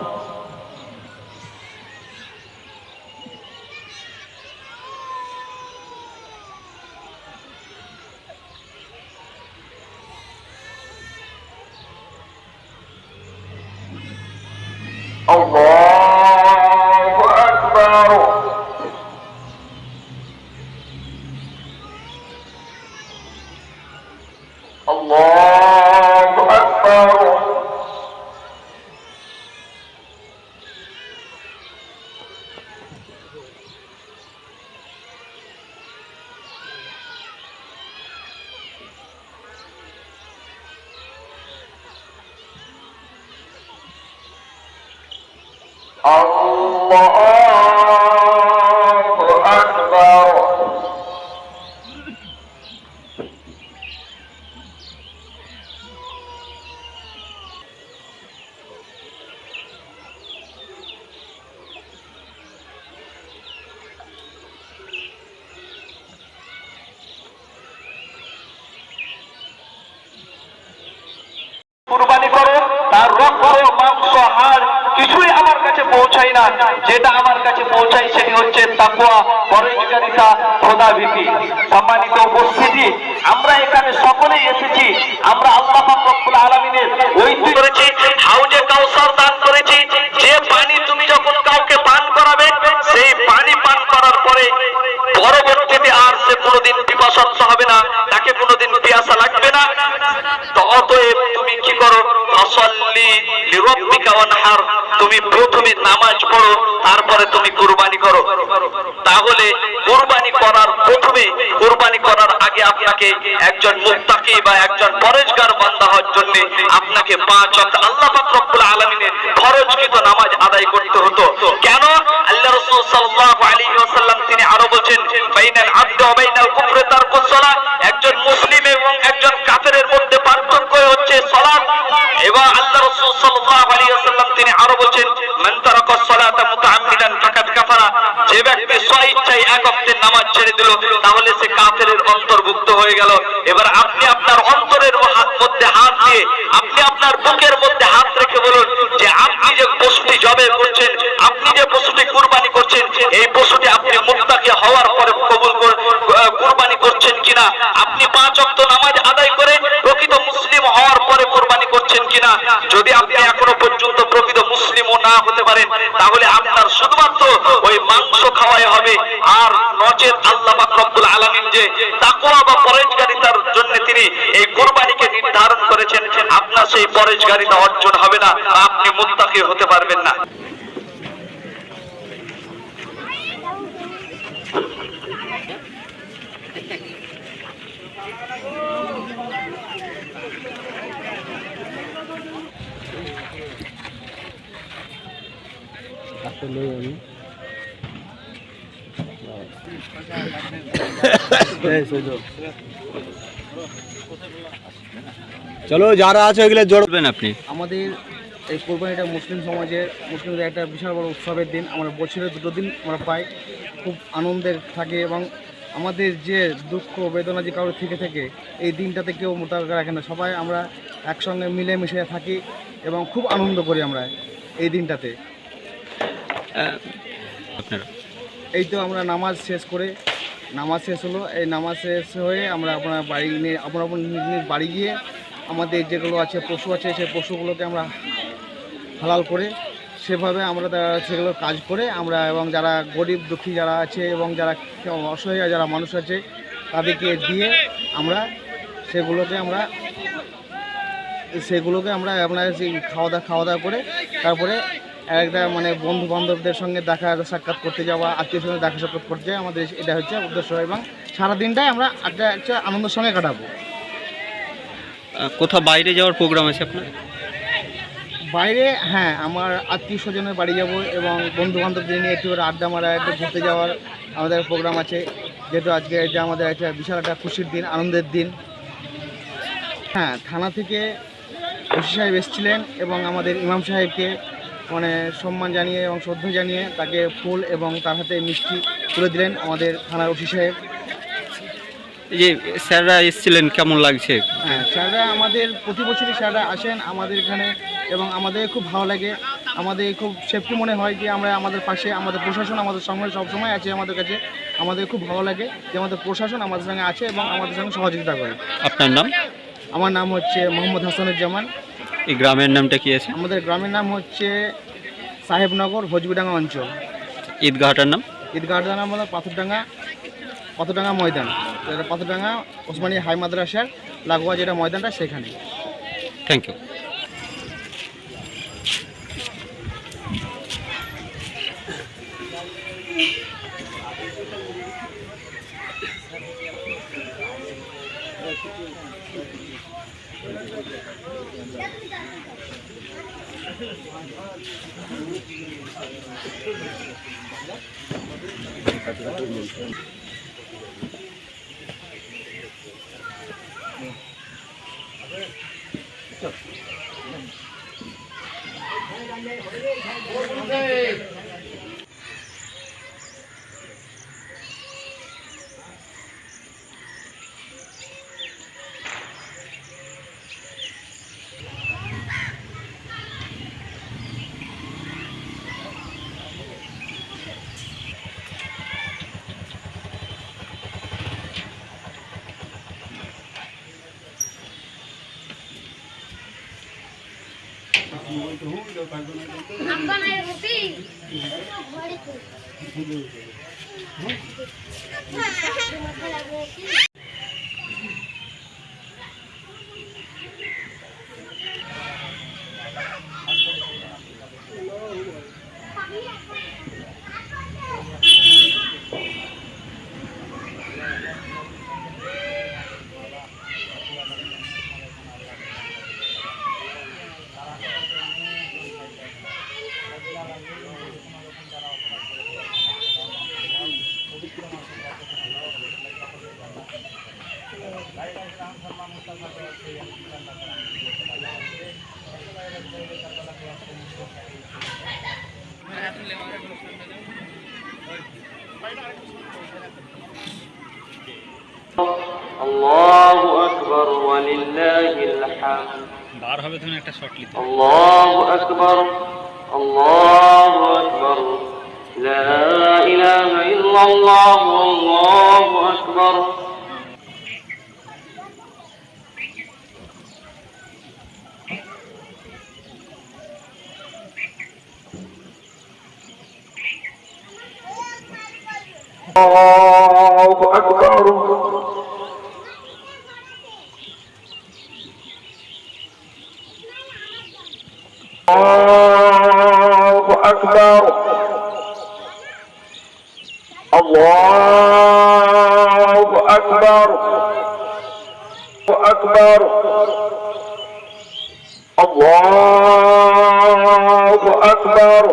الله أكبر الله أكبر الله أكبر কুরবানি করো, তার রক্ত মাংস হাড় কিছুই আমার কাছে পৌঁছায় না। যেটা আমার কাছে পৌঁছায় সেটি হচ্ছে তাকওয়া, পরহেজগারিতা, খোদাভীতি। সম্মানিত উপস্থিতি, আমরা এখানে সকলেই এসেছি, আমরা আল্লাহ পাক রব্বুল আলামিনের ওই করেছি, হাউজে কাউসার দান করেছি। যে পানি তুমি যখন কাউকে পান করাবে, সেই পানি পান করার পরে পরবর্তীতে আর সে কোনোদিন পিপাসার্ত হবে না, তাকে কোনোদিন পিয়াসা লাগবে না। তো অতএব তুমি কি করো, ফাসাল্লি লিরাব্বিকা ওয়ানহার, তুমি প্রথমে নামাজ পড়ো, তারপরে তুমি কুরবানি করো। তাহলে কুরবানি করার প্রথমে, কুরবানি করার আগে আপনাকে একজন মুত্তাকি বা একজন পরহেজগার বান্দা হওয়ার জন্য আপনাকে 5 ওয়াক্ত আল্লাহ পাক রব্বুল আলামিনের ফরজকৃত নামাজ আদায় করতে হতো। কেন? আল্লাহ রাসূল সাল্লাল্লাহু আলাইহি ওয়াসাল্লাম তিনি আরো বলেন, বাইনাল আবদি ওয়া বাইনাল কুফরি তারকুস সালাহ, একজন মুসলিম এবং একজন কাফেরের মধ্যে পার্থক্য হচ্ছে সালাত। এবং আল্লাহ রাসূল সাল্লাল্লাহু আলাইহি ওয়াসাল্লাম তিনি আরো বলেন, মান তারাকাস সালাতা মুতাআম্মিদান ফাকাদ কাফারা, যে ব্যক্তি স্বইচ্ছায় এক ওয়াক্তের নামাজ ছেড়ে দিল তাহলে সে কাফেরের অন্তর্ভুক্ত হয়ে গেল। এবার আপনি আপনার অন্তরের মধ্যে হাত দিয়ে, আপনি আপনার বুকের মধ্যে হাত রেখে বলুন যে আপনি যে পশুটি জবে করছেন, আপনি যে পশুটি কুরবানি করছেন, এই পশুটি আপনি মুত্তাকি হওয়ার পরে কবুল কুরবানি করছেন কিনা, আপনি 5 ওয়াক্ত নামাজ আদায় করে প্রকৃত মুসলিম হওয়ার পরে কুরবানি করছেন কিনা। যদি আপনি এখনো পর্যন্ত প্রকৃত মুসলিমও না হতে পারেন, তাহলে আপনার শুধুমাত্র ওই মাংস খাওয়াই হবে। আর নচেত আল্লাহ পাক রব্বুল আলামিন যে তাকওয়া বা পরহেজগারিতার জন্য তিনি এই কুরবানিকে নির্ধারণ করেছেন, আপনার সেই পরহেজগারিতা অর্জন হবে না, আপনি মুত্তাকি হতে পারবেন না। চলো যারা আছে ওইগুলো জড়বেন আপনি। আমাদের এই কোরবানিটা মুসলিম সমাজের, মুসলিমদের একটা বিশাল বড় উৎসবের দিন। আমরা বছরে 2 দিন আমরা পাই, খুব আনন্দের থাকে। এবং আমাদের যে দুঃখ বেদনা যে কারোর থেকে থেকে এই দিনটাতে কেউ মোতাবেক রাখে না, সবাই আমরা একসঙ্গে মিলেমিশে থাকি এবং খুব আনন্দ করি আমরা এই দিনটাতে। এই তো আমরা নামাজ শেষ করে, নামাজ শেষ হলো, এই নামাজ শেষ হয়ে আমরা আপনার বাড়ি নিয়ে আপনার নিজ বাড়ি গিয়ে আমাদের যেগুলো আছে পশু আছে, সেই পশুগুলোকে আমরা হালাল করে সেভাবে আমরা সেগুলো কাজ করে আমরা, এবং যারা গরিব দুঃখী যারা আছে এবং যারা অসহায় যারা মানুষ আছে তাদেরকে দিয়ে আমরা সেগুলোকে আমরা আপনার সেই খাওয়া দাওয়া করে তারপরে একটা মানে বন্ধু বান্ধবদের সঙ্গে দেখা সাক্ষাৎ করতে যাওয়া, আত্মীয় সঙ্গে দেখা সাক্ষাৎ করতে যাওয়া, আমাদের এটা হচ্ছে উদ্দেশ্য। এবং সারাদিনটাই আমরা একটা আনন্দের সঙ্গে কাটাবো। কোথাও বাইরে যাওয়ার প্রোগ্রাম আছে আপনার? বাইরে হ্যাঁ, আমার আত্মীয় স্বজনের বাড়ি যাব এবং বন্ধু বান্ধবদের নিয়ে একটু আড্ডা মারা, একটু ঘুরতে যাওয়ার আমাদের প্রোগ্রাম আছে। যেহেতু আজকে এটা আমাদের একটা বিশাল একটা খুশির দিন, আনন্দের দিন। হ্যাঁ, থানা থেকে ওসি সাহেব এসেছিলেন এবং আমাদের ইমাম সাহেবকে মানে সম্মান জানিয়ে এবং শ্রদ্ধা জানিয়ে তাকে ফুল এবং তার হাতে মিষ্টি তুলে দিলেন আমাদের থানার ওসি সাহেব। এই যে স্যাররা এসেছিলেন, কেমন লাগছে? হ্যাঁ, স্যাররা আমাদের প্রতি বছরই স্যাররা আসেন আমাদের এখানে এবং আমাদের খুব ভালো লাগে। আমাদের খুব সেফটি মনে হয় যে আমরা আমাদের পাশে আমাদের প্রশাসন আমাদের সঙ্গে সবসময় আছে আমাদের কাছে। আমাদের খুব ভালো লাগে যে আমাদের প্রশাসন আমাদের সঙ্গে আছে এবং আমাদের সঙ্গে সহযোগিতা করে। আপনার নাম? আমার নাম হচ্ছে মোহাম্মদ হাসানুজ্জামান। এই গ্রামের নামটা কি আছে? আমাদের গ্রামের নাম হচ্ছে সাহেবনগর, হজবিডাঙ্গা অঞ্চল। ঈদগাহটার নাম? ঈদগাহটার নাম হলো পাথরডাঙ্গা ময়দান। এটা পাথরডাঙ্গা ওসমানী হাই মাদ্রাসার লাগোয়া যেটা ময়দানটা সেখানে। Thank you. আল্লাহু আকবার ওয়া লিল্লাহিল হামদ। বার হবে তুমি একটা শর্ট লিখো। আল্লাহু আকবার, আল্লাহু আকবার, লা ইলাহা ইল্লাল্লাহ, আল্লাহু আকবার। আল্লাহু আকবার। الله أكبر، الله أكبر، أكبر، الله أكبر،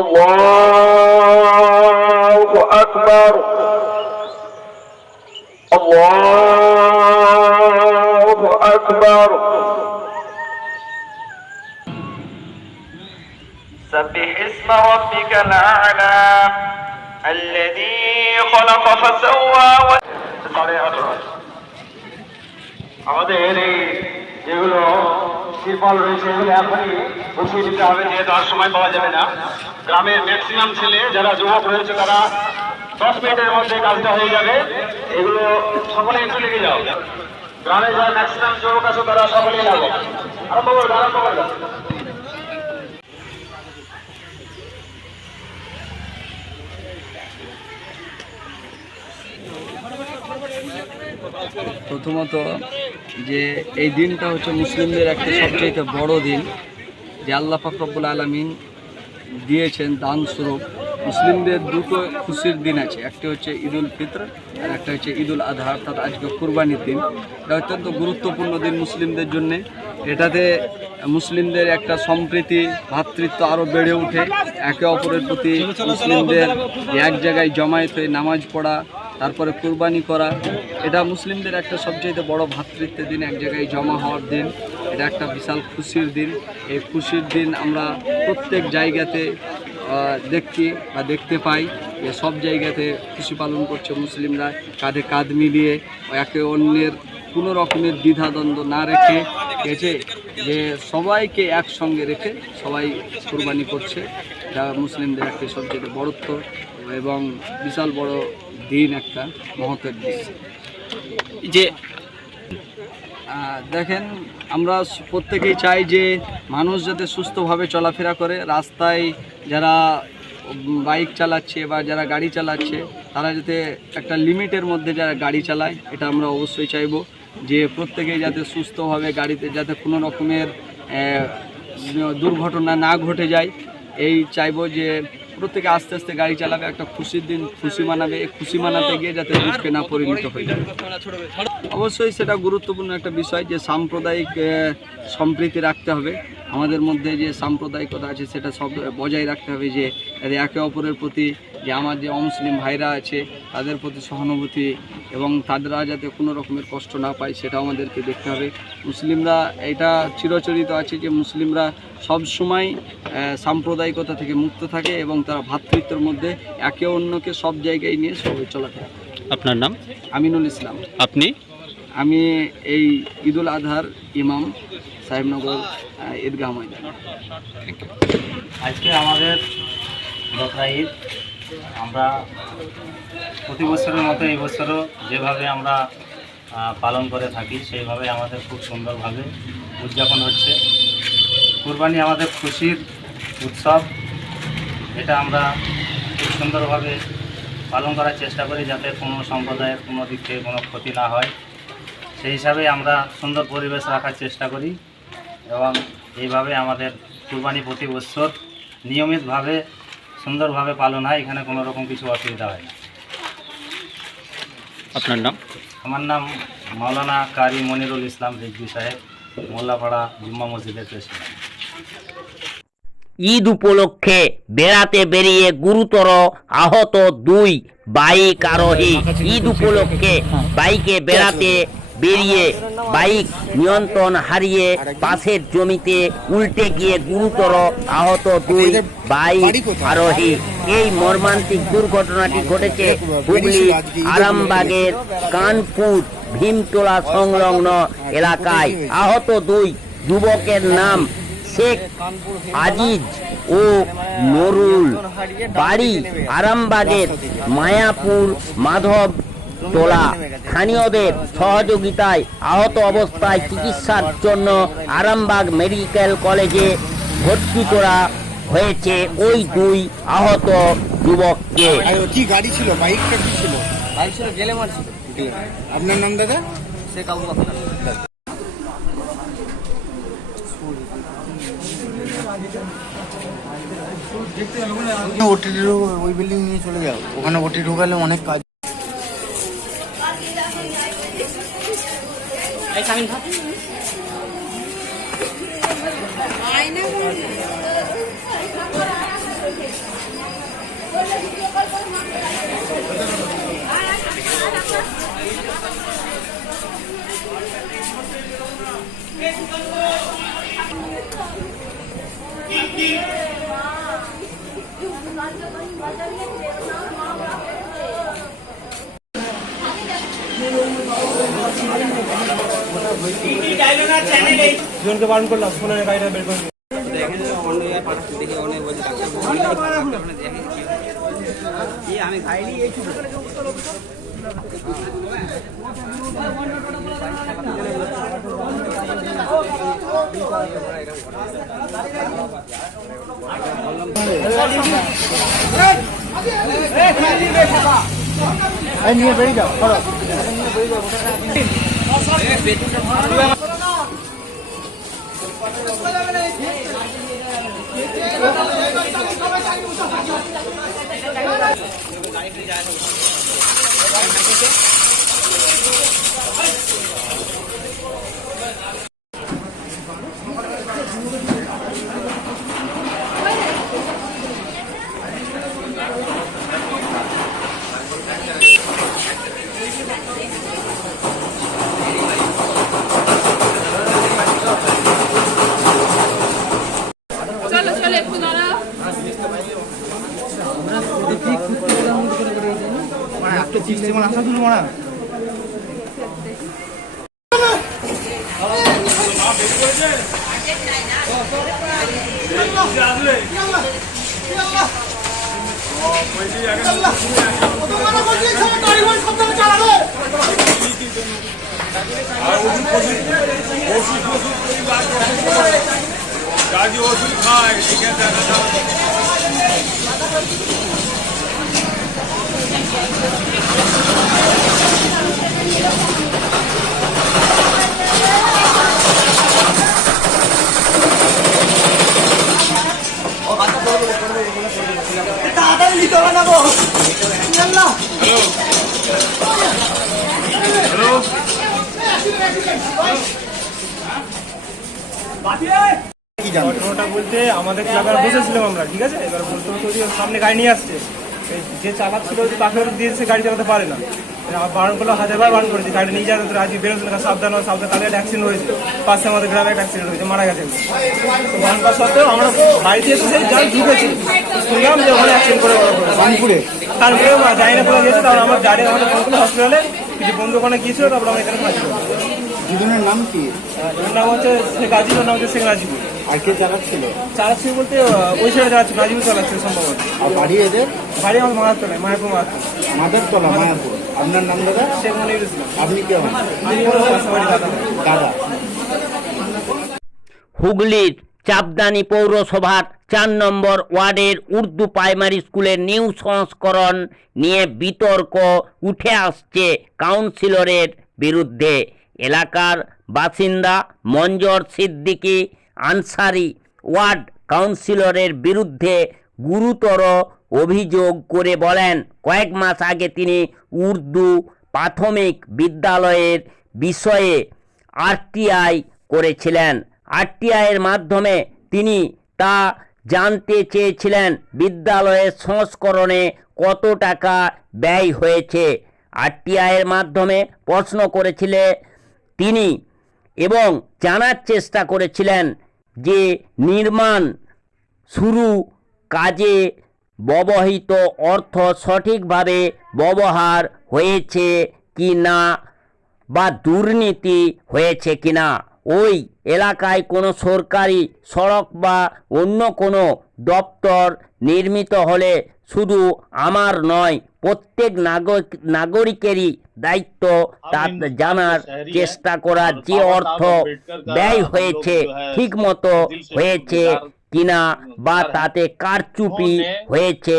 الله أكبر، الله أكبر. سبح اسم ربك الأعلى الذي خلق فسوى. আমাদের এই যেগুলো শিল্পাল রয়েছে এগুলো এখনই বসিয়ে দিতে হবে, যেহেতু আর সময় পাওয়া যাবে না। গ্রামের ম্যাক্সিমাম ছেলে যারা যুবক রয়েছে তারা 10 মিনিটের মধ্যে কাজটা হয়ে যাবে। এগুলো সকলে একটু লেগে যাও। গ্রামে যারা ম্যাক্সিমাম যুবক আছে তারা সকলেই লাগো। আরম্ভ করো, আরম্ভ করো। প্রথমত যে এই দিনটা হচ্ছে মুসলিমদের একটা সবচেয়ে বড় দিন, যে আল্লাহ পাক রব্বুল আলামিন দিয়েছেন দান স্বরূপ। মুসলিমদের দুটো খুশির দিন আছে, একটা হচ্ছে ঈদুল ফিতর আর একটা হচ্ছে ঈদুল আজহা, অর্থাৎ আজকে কুরবানির দিন। এটা অত্যন্ত গুরুত্বপূর্ণ দিন মুসলিমদের জন্যে। এটাতে মুসলিমদের একটা সম্প্রীতি ভ্রাতৃত্ব আরও বেড়ে ওঠে। একে অপরের প্রতি মুসলিমদের এক জায়গায় জমায়েত হয়ে নামাজ পড়া, তারপরে কুরবানি করা, এটা মুসলিমদের একটা সবচেয়ে বড় ভ্রাতৃত্বের দিন, এক জায়গায় জমা হওয়ার দিন। এটা একটা বিশাল খুশির দিন। এই খুশির দিন আমরা প্রত্যেক জায়গাতে দেখি বা দেখতে পাই। যে সব জায়গাতে খুশি পালন করছে মুসলিমরা, কাঁধে কাঁধ মিলিয়ে একে অন্যের কোনো রকমের দ্বিধাদ্বন্দ্ব না রেখে গেছে, যে সবাইকে একসঙ্গে রেখে সবাই কুরবানি করছে, যা মুসলিমদের একটি সবচেয়ে বড়ত্ব এবং বিশাল বড় দিন, একটা মহতের দিন। যে দেখেন, আমরা প্রত্যেকেই চাই যে মানুষ যাতে সুস্থভাবে চলাফেরা করে, রাস্তায় যারা বাইক চালাচ্ছে বা যারা গাড়ি চালাচ্ছে তারা যাতে একটা লিমিটের মধ্যে যারা গাড়ি চালায়, এটা আমরা অবশ্যই চাইবো যে প্রত্যেকেই যাতে সুস্থভাবে গাড়িতে যাতে কোনো রকমের দুর্ঘটনা না ঘটে যায়, এই চাইবো যে প্রত্যেকে আস্তে আস্তে গাড়ি চালাবে, একটা খুশির দিন খুশি মানাবে, এই খুশি মানাতে গিয়ে যাতে দুঃখে না পরিণত হয়ে যায়। অবশ্যই সেটা গুরুত্বপূর্ণ একটা বিষয় যে সাম্প্রদায়িক সম্প্রীতি রাখতে হবে, আমাদের মধ্যে যে সাম্প্রদায়িকতা আছে সেটা সব বজায় রাখতে হবে, যে একে অপরের প্রতি যে আমার যে অমুসলিম ভাইরা আছে তাদের প্রতি সহানুভূতি এবং তাদেরা যাতে কোনো রকমের কষ্ট না পায় সেটা আমাদেরকে দেখতে হবে। মুসলিমরা এটা চিরচরিত আছে যে মুসলিমরা সব সময় সাম্প্রদায়িকতা থেকে মুক্ত থাকে এবং তারা ভ্রাতৃত্বের মধ্যে একে অন্যকে সব জায়গায় নিয়ে সবাই চলাফেরা। আপনার নাম? আমিনুল ইসলাম। আপনি? আমি এই ঈদুল আজহার ইমাম, সাহেবনগর ঈদগাহ ময়দান। আজকে আমাদের বকরা ঈদ, আমরা প্রতি বছরের মতো এই বছরও যেভাবে আমরা পালন করে থাকি সেইভাবে আমাদের খুব সুন্দরভাবে উদযাপন হচ্ছে। কুরবানি আমাদের খুশির উৎসব, এটা আমরা খুব সুন্দরভাবে পালন করার চেষ্টা করি যাতে কোনো সম্প্রদায়ের কোনো দিক থেকে কোনো ক্ষতি না হয়, সেই হিসাবে আমরা সুন্দর পরিবেশ রাখার চেষ্টা করি এবং এইভাবে আমাদের কুরবানি প্রতি বছর নিয়মিতভাবে সুন্দরভাবে পালন হয়, এখানে কোনো রকম কিছু অসুবিধা হয় না। আপনার নাম? আমার নাম মাওলানা কারি মনিরুল ইসলাম রিজভী সাহেব, মোল্লাপাড়া জুম্মা মসজিদের প্রেসিডেন্ট। ঈদ উপলক্ষে বেড়াতে বেরিয়ে গুরুতর আহত 2 বাইক আরোহী। ঈদ উপলক্ষে বাইকে বেড়াতে বেরিয়ে বাইক নিয়ন্ত্রণ হারিয়ে পাশের জমিতে উল্টে গিয়ে গুরুতর আহত 2 বাইক আরোহী। এই মর্মান্তিক দুর্ঘটনাটি ঘটেছে হুগলি আরামবাগের কানপুর ভীমটোলা সংলগ্ন এলাকায়। আহত 2 যুবকের নাম শেখ আজিজ ও নরুল, বাড়ি আরামবাগের মায়াপুর মাধব তোলা। স্থানীয়দের সহযোগিতায় আহত অবস্থায় চিকিৎসার জন্য আরামবাগ মেডিকেল কলেজে ভর্তি করা হয়েছে ওই 2 আহত যুবককে। কি গাড়ি ছিল? বাইকটা কি ছিল? বাইক ছিল গেলেমার ছিল। আপনার নাম দাদা? শেখ আবু বকর। ওটি ওই বিল্ডিং নিয়ে চলে যাও, ওখানে ওটি ঢোকালে অনেক কাজ। জীবনকে বারণ করলাম, ফোনের গাড়িটা বের করে আমি খাইনি এই নিয়ে বেরিয়ে যাও। চলো চলো একটু দাঁড়াও। ঘটনাটা বলতে আমাদের ক্লাবে বসেছিলাম আমরা, ঠিক আছে। এবার বলতে বলতে ওই যে সামনে গাড়ি নিয়ে আসছে, যে চালাচ্ছিল ওই তাকে দিয়েছে গাড়ি চালাতে পারে না। বারণ করলো, 1000বার বারণ করেছি গাড়ি নিয়ে যাতে রাজি বেরোচ্ছে না, সাবধান সাবধান। তাহলে একটা অ্যাক্সিডেন্ট হয়েছে পাশে, আমাদের গ্রামে একটা অ্যাক্সিডেন্ট হয়েছে, মারা গেছে। তো বারণ করা সত্ত্বেও আমরা বাড়িতে এসে যাই ঢুকেছি, শুনলাম যে ওখানে অ্যাক্সিডেন্ট করে বানপুরে। তারপরে যাই না কোথাও গেছে, তারপর আমার গাড়ি আমাদের হসপিটালে কিছু বন্ধু ওখানে গিয়েছিল, তারপর আমরা এখানে পাচ্ছি। দুজনের নাম কি? ওর নাম হচ্ছে শেখ আজিজ, ওর নাম হচ্ছে শেখ রাজিবুর। আর কে চালাচ্ছিল? চালাচ্ছিল বলতে ওই সাইডে চালাচ্ছিল, রাজিবুর চালাচ্ছিল সম্ভবত। আর বাড়ি এদের? বাড়ি আমার মাহাতলায়, মায়াপুর মাহাতলা। মাদারতলা, মায়াপুর। আপনার নাম দাদা? শেখ মনিরুল ইসলাম। আপনি কে হন? দাদা। হুগলির চাপদানি পৌরসভার 4 নম্বর ওয়ার্ডের উর্দু প্রাইমারি স্কুলের নিউ সংস্করণ নিয়ে বিতর্ক উঠে আসছে কাউন্সিলরের বিরুদ্ধে। এলাকার বাসিন্দা মঞ্জর সিদ্দিকী আনসারি ওয়ার্ড কাউন্সিলরের বিরুদ্ধে গুরুতর অভিযোগ করে বলেন, কয়েক মাস আগে তিনি উর্দু প্রাথমিক বিদ্যালয়ের বিষয়ে আরটিআই করেছিলেন। আরটিআইয়ের মাধ্যমে তিনি তা জানতে চেয়েছিলেন বিদ্যালয়ের সংস্করণে কত টাকা ব্যয় হয়েছে। আরটিআইয়ের মাধ্যমে প্রশ্ন করেছিলেন তিনি এবং জানার চেষ্টা করেছিলেন যে নির্মাণ শুরু কাজে ব্যবহৃত অর্থ সঠিকভাবে ব্যবহার হয়েছে কি না বা দুর্নীতি হয়েছে কিনা। ওই এলাকায় কোনো সরকারি সড়ক বা অন্য কোনো দপ্তর নির্মিত হলে শুধু আমার নয়, প্রত্যেক নাগরিকেরই দায়িত্ব তা জানার চেষ্টা করার যে অর্থ ব্যয় হয়েছে ঠিকমতো হয়েছে কিনা বা তাতে কারচুপি হয়েছে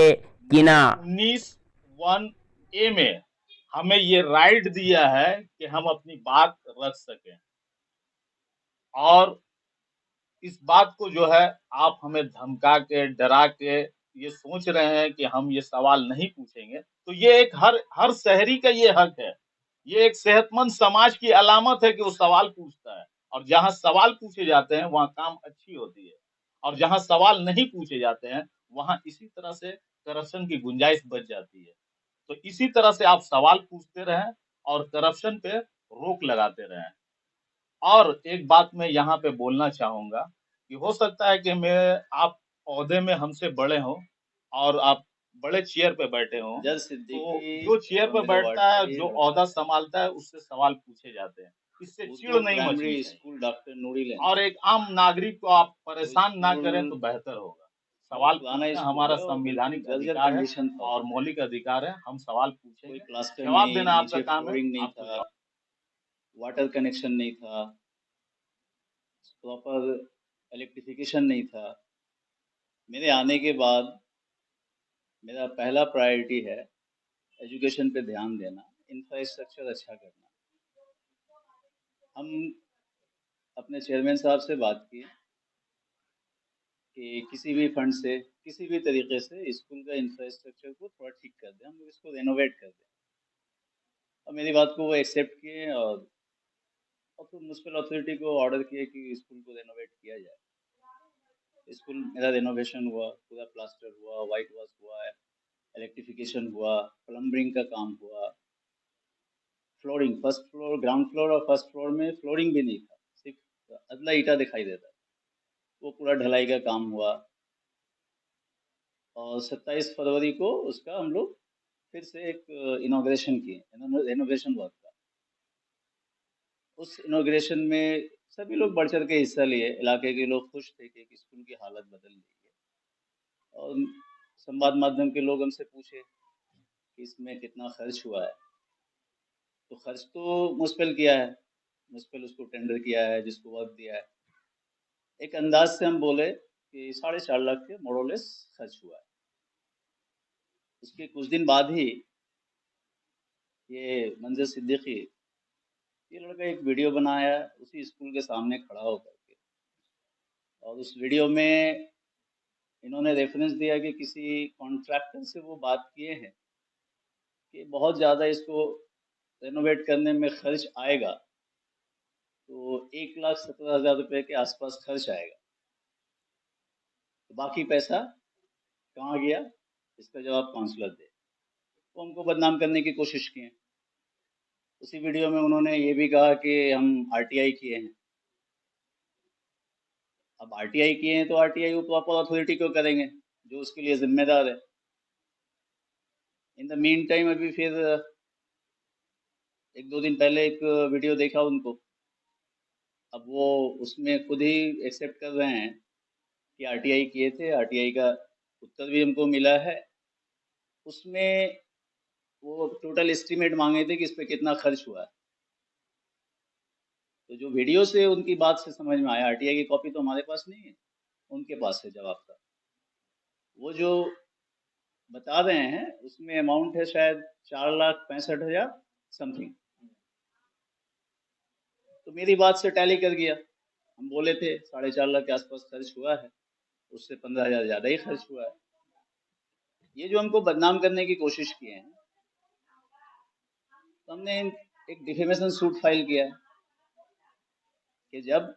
কিনা। 19(1)A में हमें ये राइट दिया है कि हम अपनी बात रख सकें, और इस बात को जो है आप हमें धमका के, डरा के ये सोच रहे हैं कि हम ये सवाल नहीं पूछेंगे, तो ये एक हर शहरी का ये हक है। ये एक सेहतमंद समाज की अलामत है कि वो सवाल पूछता है, और जहां सवाल पूछे जाते हैं वहां काम अच्छी होती है, और जहां सवाल नहीं पूछे जाते हैं वहां इसी तरह से करप्शन की गुंजाइश बच जाती है। तो इसी तरह से आप सवाल पूछते रहें और करप्शन पे रोक लगाते रहें। और एक बात मैं यहाँ पे बोलना चाहूंगा कि हो सकता है कि आप ओहदे में हमसे बड़े हों और आप बड़े चेयर पे बैठे हों, तो जो चेयर पे बैठता है, जो ओहदा संभालता है, उससे सवाल पूछे जाते हैं। इससे चिड़ नहीं मचनी चाहिए, और एक आम नागरिक को आप परेशान ना करें तो बेहतर होगा। सवाल पूछना हमारा संवैधानिक अधिकार है और मौलिक अधिकार है, हम सवाल पूछेंगे, जवाब देना आपका काम है। वाटर कनेक्शन नहीं था, प्रॉपर इलेक्ट्रिफिकेशन नहीं था। मेरे आने के बाद मेरा पहला प्रायोरिटी है एजुकेशन पे ध्यान देना, इंफ्रास्ट्रक्चर अच्छा करना। हम अपने चेयरमैन साहब से बात की कि किसी भी फंड से, किसी भी तरीके से स्कूल का इंफ्रास्ट्रक्चर को थोड़ा ठीक कर दें, हम लोग इसको रेनोवेट कर दें। और मेरी बात को वो एक्सेप्ट किए, और फिर म्यूनसिपल अथॉरिटी को ऑर्डर किया कि स्कूल को रेनोवेट किया जाए। स्कूल मेरा रेनोवेशन हुआ, पूरा प्लास्टर हुआ, वाइट वॉश हुआ, इलेक्ट्रिफिकेशन हुआ, प्लम्बिंग का काम हुआ, flooring, first floor, ground floor और फर्स्ट फ्लोर में फ्लोरिंग भी नहीं था, सिर्फ अदला ईटा दिखाई देता, वो पूरा ढलाई का काम हुआ। और 27 फरवरी को उसका हम लोग फिर से एक इनॉग्रेशन किए, इनोग्रेशन हुआ था। उस इनॉग्रेशन में सभी लोग बढ़ चढ़ के हिस्सा लिए, इलाके के लोग खुश थे कि स्कूल की हालत बदल रही है। और संवाद माध्यम के लोग हमसे पूछे कि इसमें कितना खर्च हुआ है। तो खर्च तो मुस्पिल किया है, मुस्पिल उसको टेंडर किया है, जिसको वर्क दिया है। एक अंदाज से हम बोले कि 4.5 लाख के मोरलेस खर्च हुआ है। उसके कुछ दिन बाद ही ये मंजर सिद्दीकी, ये लड़का एक वीडियो बनाया उसी स्कूल के सामने खड़ा होकर के, और उस वीडियो में इन्होंने रेफरेंस दिया कि किसी कॉन्ट्रैक्टर से वो बात किए हैं कि बहुत ज़्यादा इसको रेनोवेट करने में खर्च आएगा, तो 1,17,000 रुपये के आसपास खर्च आएगा। तो बाकी पैसा कहाँ गया, इसका जवाब काउंसलर दे। तो हमको बदनाम करने की कोशिश की। उसी वीडियो में उन्होंने ये भी कहा कि हम आरटीआई किए हैं। अब आरटीआई किए हैं तो आरटीआई वो प्रॉपर अथॉरिटी को करेंगे जो उसके लिए जिम्मेदार है। इन द मीन टाइम अभी फिर 1-2 दिन पहले एक वीडियो देखा उनको। अब वो उसमें खुद ही एक्सेप्ट कर रहे हैं कि आरटीआई किए थे, आरटीआई का उत्तर भी हमको मिला है। उसमें वो टोटल एस्टीमेट मांगे थे कि इस पे कितना खर्च हुआ है। तो जो वीडियो से उनकी बात से समझ में आया, आरटीआई की कॉपी तो हमारे पास नहीं है, उनके पास है जवाब का। वो जो बता रहे हैं उसमें अमाउंट है शायद 4,65,000 समथिंग। तो मेरी बात से टैली कर गया। हम बोले थे 4.5 लाख के आसपास खर्च हुआ है, उससे 15,000 ज़्यादा ही खर्च हुआ है। ये जो हमको बदनाम करने की कोशिश किए हैं, तो हमने एक डिफेमेशन सूट फाइल किया है कि जब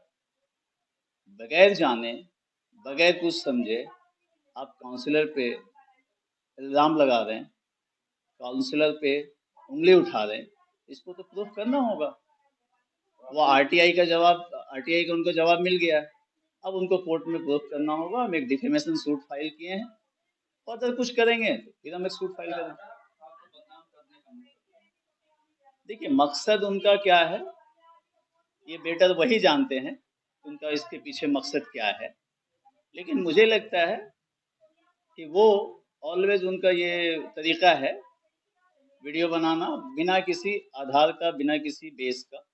बगैर जाने बगैर कुछ समझे आप काउंसलर पे इल्ज़ाम लगा रहे हैं, काउंसलर पे उंगली उठा रहे हैं, इसको तो प्रूफ करना होगा। वो आरटीआई का उनको जवाब मिल गया है। अब उनको कोर्ट में प्रूफ करना होगा। हम एक डिफेमेशन सूट फाइल किए हैं, और अगर कुछ करेंगे तो फिर हम एक सूट फाइल करेंगे। देखिए मकसद उनका क्या है ये बेटर वही जानते हैं, उनका इसके पीछे मकसद क्या है। लेकिन मुझे लगता है कि वो ऑलवेज उनका ये तरीका है वीडियो बनाना बिना किसी आधार का, बिना किसी बेस का।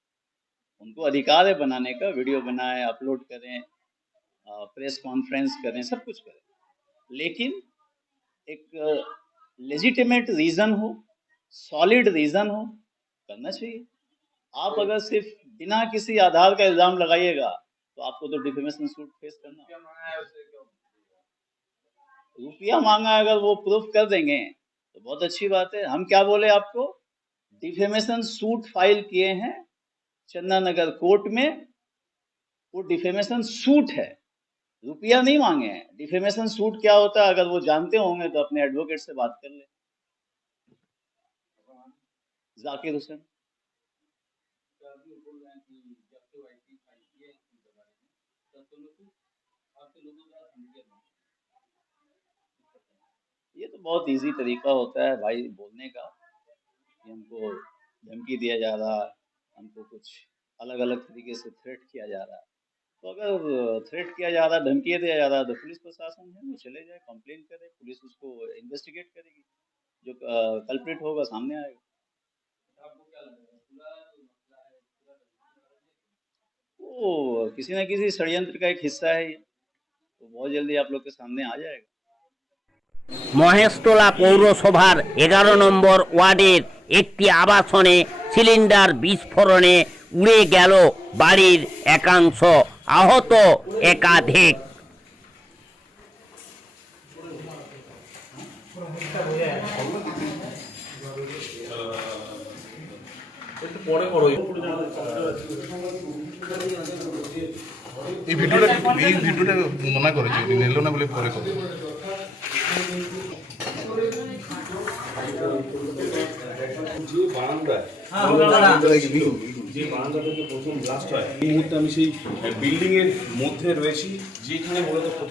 उनको अधिकार है बनाने का, वीडियो बनाएं, अपलोड करें, प्रेस कॉन्फ्रेंस करें, सब कुछ करें, लेकिन एक लेजिटिमेट रीज़न हो, सॉलिड रीज़न हो, करना चाहिए। आप अगर सिर्फ बिना किसी आधार का इल्ज़ाम लगाइएगा तो आपको तो डिफेमेशन सूट फेस करना। रुपया मांगा, अगर वो प्रूफ कर देंगे तो बहुत अच्छी बात है। हम क्या बोले आपको, डिफेमेशन सूट फाइल किए हैं चंदननगर कोर्ट में। वो डिफेमेशन सूट है, रुपया नहीं मांगे हैं। डिफेमेशन सूट क्या होता है, अगर वो जानते होंगे तो अपने एडवोकेट से बात कर ले। जाकिर हुसैन। ये तो बहुत इजी तरीका होता है भाई बोलने का कि हमको धमकी दिया जा रहा है, हमको कुछ अलग अलग तरीके से थ्रेट किया जा रहा है। तो अगर थ्रेट किया जा रहा है, धमकी दिया जा रहा है, तो पुलिस प्रशासन है वो चले जाए, कंप्लेन करे, पुलिस उसको इन्वेस्टिगेट करेगी, जो कल्प्रिट होगा सामने आएगा। वो किसी न किसी षड्यंत्र का एक हिस्सा है ये, तो बहुत जल्दी आप लोग के सामने आ जाएगा। মহেশতলা পৌরসভার 11 নম্বর ওয়ার্ডের একটি আবাসনে সিলিন্ডার বিস্ফোরণে উড়ে গেল বাড়ির একাংশ, আহত একাধিক। এই ভিডিওটা মনে করেছি নিল না বলে পরে করবো। যে বারান্দা থেকে প্রথম ব্লাস্ট হয় এই মুহূর্তে আমি সেই বিল্ডিং এর মধ্যে রয়েছি, যেখানে মূলত প্রথম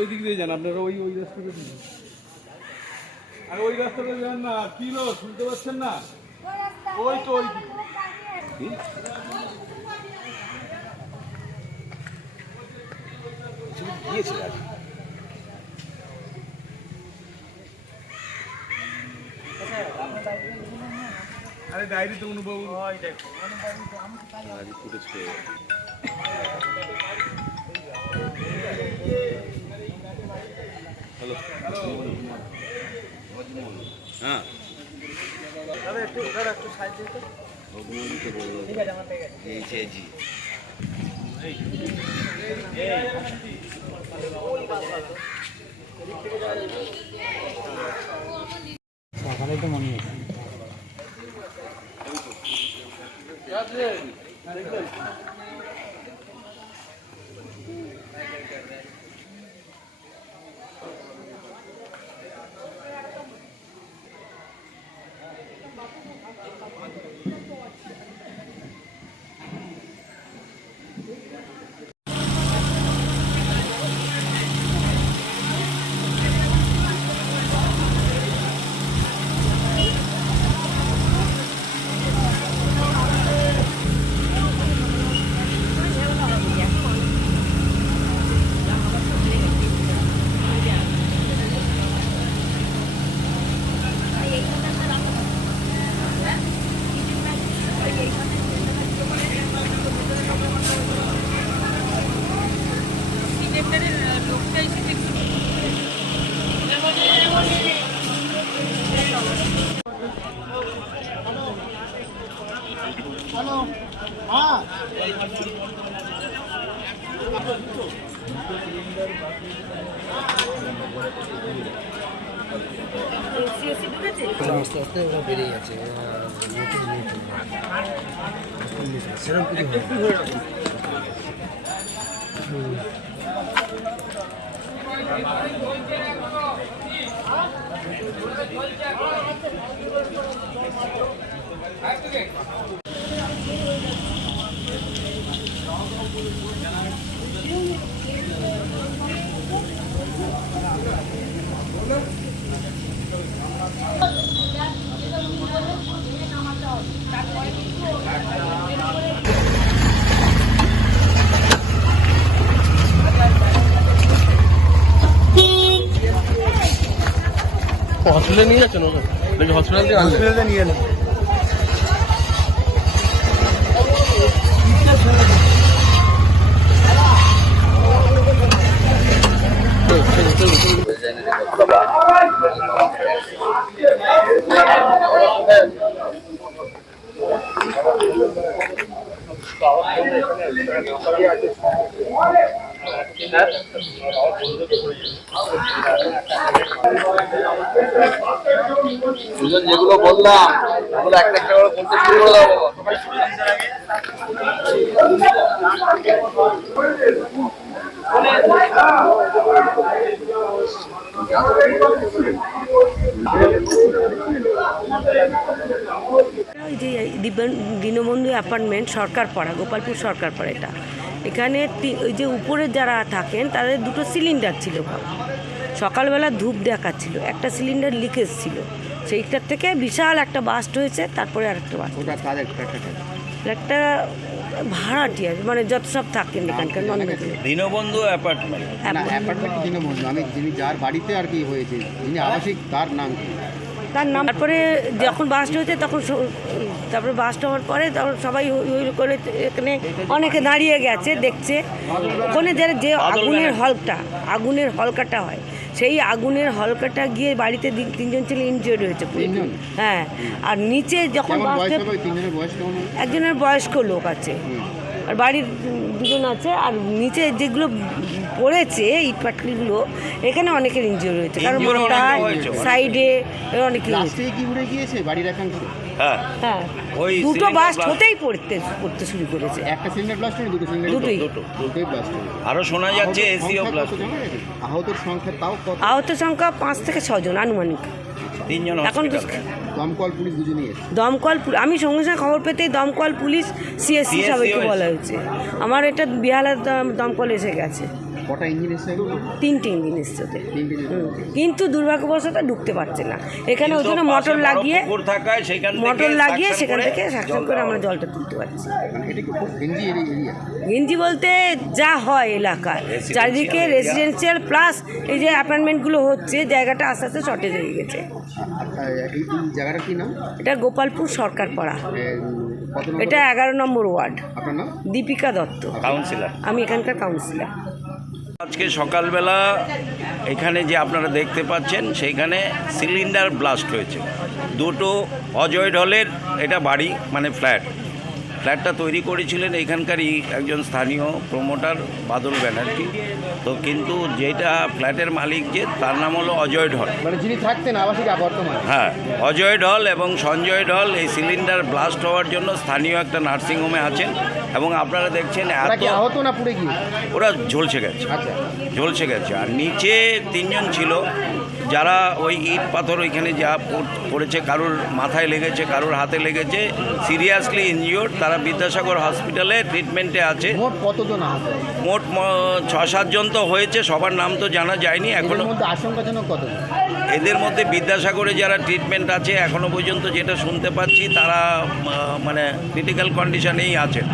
ওই দিক দিয়ে যান আপনারা, ওই রাস্তাটা দিয়ে। আর ওই রাস্তাটা যান না, কি লো শুনতে পাচ্ছেন না? ওই তো ওই দিক। আরে ডায়েরি তো অনুবাবু হ্যালো হ্যাঁ দাদা একটু সাইড দিতে। ঠিক আছে, আমার থেকে জি সকালে তো মনে হয় আস্তে আস্তে ওরা বেড়ে যাচ্ছে, সেরকম কিছু হসপিটালে নিয়ে যাচ্ছেন? হসপিটালে নিয়ে এলেন। যেগুলো বললাম ওগুলো একটা একটা করে বলতে শুরু করে দেবো। ওই যে দীনবন্ধু অ্যাপার্টমেন্ট, সরকার পাড়া, গোপালপুর সরকার পাড়া। এটা এখানে ওই যে উপরে যারা থাকেন তাদের দুটো সিলিন্ডার ছিল। সকালবেলা ধূপ দেখাচ্ছিল, একটা সিলিন্ডার লিকেজ ছিল, সেইটার থেকে বিশাল একটা বাস্ট হয়েছে। তারপরে আরেকটা বাস্ট, একটা ভাড়াটিয়া, মানে যত সব থাকেন এখানকার দীনবন্ধু অ্যাপার্টমেন্ট। অ্যাপার্টমেন্ট দীনবন্ধু, আমি যিনি যার বাড়িতে আর কি হয়েছে, যিনি আবাসিক, তার নাম কি? তার নাম। তারপরে যখন বাস্ট হয়েছে তখন তারপরে বাস্ট হওয়ার পরে তখন সবাই ওই করে এখানে অনেকে দাঁড়িয়ে গেছে দেখছে। ওখানে যে আগুনের হলকাটা হয়, সেই আগুনের হলকাটা গিয়ে বাড়িতে তিনজন ছেলে ইনজিওর্ড হয়েছে। হ্যাঁ, আর নিচে যখন একজনের বয়স্ক লোক আছে, আর বাড়ির দুজন আছে, আর নিচে যেগুলো পড়েছে ইটপাটলিগুলো, এখানে অনেকের ইনজিওর হয়েছে, কারণ মাথায় সাইডে অনেক কি উড়ে গিয়েছে বাড়ির একাংশ। হ্যাঁ, দুটো বাস্ট হতেই পড়তে শুরু করেছে। একটা সিলিন্ডার ব্লাস্ট হলো, দুটো সিলিন্ডার, দুটোই ব্লাস্ট হলো। আরো শোনা যাচ্ছে এসিও ব্লাস্ট। আহতের সংখ্যা তাও কত? আহত সংখ্যা 5 থেকে 6 জন আনুমানিক। 3 জন এখন তো দমকল পুলিশ দুজনেই এসেছে? আমি সঙ্গে সঙ্গে খবর পেতেই দমকল পুলিশ সিএসসি সবাইকে বলা হয়েছে। আমার এটা বিহালের দমকল এসে গেছে। কটা ইঞ্জিন এসেছে? 3টে ইঞ্জিন এসছে। কিন্তু দুর্ভাগ্যবশত ঢুকতে পারছে না এখানে, ওই জন্য মোটর লাগিয়ে সেখান থেকে সাকশন করে আমরা জলটা তুলতে পারছি। গেঞ্জি বলতে যা হয় এলাকায় চারিদিকে রেসিডেন্সিয়াল প্লাস এই যে অ্যাপার্টমেন্টগুলো হচ্ছে, জায়গাটা আস্তে আস্তে শর্টেজ হয়ে গেছে। এই জায়গাটা কি নাম? এটা গোপালপুর সরকার পাড়া, এটা 11 নম্বর ওয়ার্ড। আপনার নাম? দীপিকা দত্ত, কাউন্সিলর। আমি এখানকার কাউন্সিলর। আজকে সকালবেলা এখানে যে আপনারা দেখতে পাচ্ছেন সেইখানে সিলিন্ডার ব্লাস্ট হয়েছে। দুটো অজয় ঢলের, এটা বাড়ি মানে ফ্ল্যাটটা তৈরি করেছিলেন এখানকারই একজন স্থানীয় প্রমোটার বাদল ব্যানার্জি। তো কিন্তু যেটা ফ্ল্যাটের মালিক যে তার নাম হলো অজয় ঢল, মানে যিনি থাকতেন আবাসিক বর্তমানে। হ্যাঁ, অজয় ঢল এবং সঞ্জয় ঢল এই সিলিন্ডার ব্লাস্ট হওয়ার জন্য স্থানীয় একটা নার্সিংহোমে আছেন এবং আপনারা দেখছেন আহত না পুড়ে গিয়ে ওরা ঝলসে গেছে। আর নিচে 3 জন ছিল যারা ওই ইট পাথর ওইখানে যা পড়েছে, কারুর মাথায় লেগেছে, কারুর হাতে লেগেছে, সিরিয়াসলি ইনজিওর্ড। তারা বিদ্যাসাগর হসপিটালে ট্রিটমেন্টে আছে। মোট কতজন আহত? মোট 6-7 জন তো হয়েছে, সবার নাম তো জানা যায়নি এখনো। আশঙ্কাজনক কতজন? এদের মধ্যে বিদ্যাসাগরে যারা ট্রিটমেন্ট আছে এখনো পর্যন্ত যেটা শুনতে পাচ্ছি তারা মানে ক্রিটিক্যাল কন্ডিশনেই আছেন।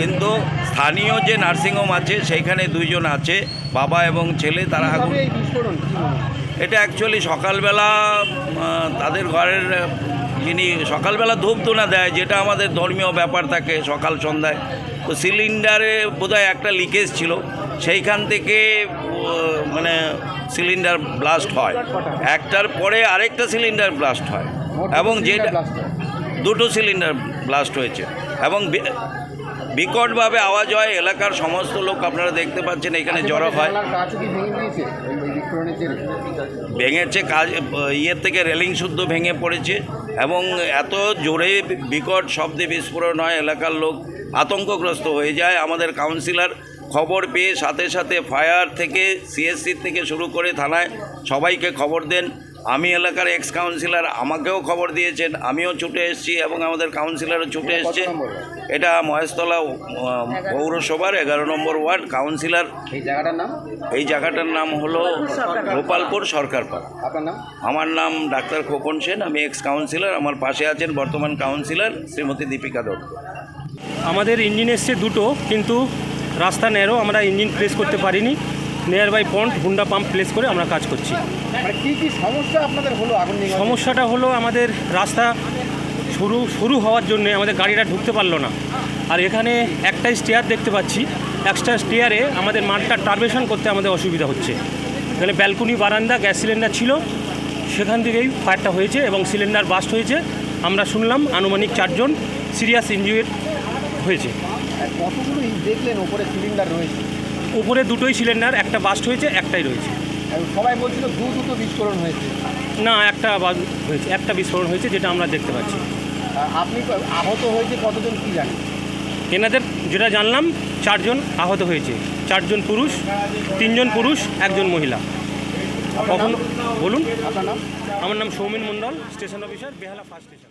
কিন্তু স্থানীয় যে নার্সিংহোম আছে সেইখানে 2 জন আছে, বাবা এবং ছেলে। তারা এটা অ্যাকচুয়ালি সকালবেলা তাদের ঘরের যিনি সকালবেলা ধূপ ধুনা দেয়, যেটা আমাদের ধর্মীয় ব্যাপার থাকে সকাল সন্ধ্যায়, তো সিলিন্ডারে বোধহয় একটা লিকেজ ছিল, সেইখান থেকে মানে সিলিন্ডার ব্লাস্ট হয়। একটার পরে আরেকটা সিলিন্ডার ব্লাস্ট হয় এবং যেটা 2টো সিলিন্ডার ব্লাস্ট হয়েছে এবং বিকটভাবে আওয়াজ হয়। এলাকার সমস্ত লোক আপনারা দেখতে পাচ্ছেন এখানে জড়ো হয়। ভেঙেছে, ইয়ের থেকে রেলিং শুদ্ধ ভেঙে পড়েছে এবং এত জোরে বিকট শব্দে বিস্ফোরণ হয়, এলাকার লোক আতঙ্কগ্রস্ত হয়ে যায়। আমাদের কাউন্সিলর খবর পেয়ে সাথে সাথে ফায়ার থেকে সিএসসি থেকে শুরু করে থানায় সবাইকে খবর দেন। আমি এলাকার এক্স কাউন্সিলর, আমাকেও খবর দিয়েছেন, আমিও ছুটে এসেছি এবং আমাদের কাউন্সিলরও ছুটে এসছে। এটা মহেশতলা পৌরসভার 11 নম্বর ওয়ার্ড। কাউন্সিলর এই জায়গাটার নাম হলো গোপালপুর সরকার পাড়া। আমার নাম ডাক্তার খোকন সেন, আমি এক্স কাউন্সিলর। আমার পাশে আছেন বর্তমান কাউন্সিলর শ্রীমতী দীপিকা দত্ত। আমাদের ইঞ্জিন এসছে 2টো, কিন্তু রাস্তা ন্যারো, আমরা ইঞ্জিন প্লেস করতে পারিনি। নিয়ার বাই পন্ট হুন্ডা পাম্প প্লেস করে আমরা কাজ করছি। কি সমস্যা আপনাদের হলো? সমস্যাটা হলো আমাদের রাস্তা শুরু হওয়ার জন্য আমাদের গাড়িটা ঢুকতে পারলো না। আর এখানে একটাই স্টেয়ার দেখতে পাচ্ছি, একটা স্টেয়ারে আমাদের মালটা টারবেশন করতে আমাদের অসুবিধা হচ্ছে। এখানে ব্যালকনি, বারান্দা, গ্যাস সিলিন্ডার ছিল, সেখান থেকেই ফায়ারটা হয়েছে এবং সিলিন্ডার বাস্ট হয়েছে। আমরা শুনলাম আনুমানিক 4 জন সিরিয়াস ইনজিউর্ড হয়েছে। কতগুলো দেখলেন উপরে সিলিন্ডার রয়েছে? উপরে 2টোই সিলিন্ডার, একটা বাস্ট হয়েছে, একটাই রয়েছে। সবাই বলছিল দুটো বিস্ফোরণ হয়েছে। না, একটা হয়েছে, একটা বিস্ফোরণ হয়েছে যেটা আমরা দেখতে পাচ্ছি। আপনি আহত হয়েছে কতজন কি জানেন? এনাদের যেটা জানলাম 4 জন আহত হয়েছে, 4 জন পুরুষ, 3 জন পুরুষ, 1 জন মহিলা। কখন বলুন? আপনার নাম? আমার নাম সৌমেন মণ্ডল, স্টেশন অফিসার, বেহালা ফার্স্ট স্টেশন।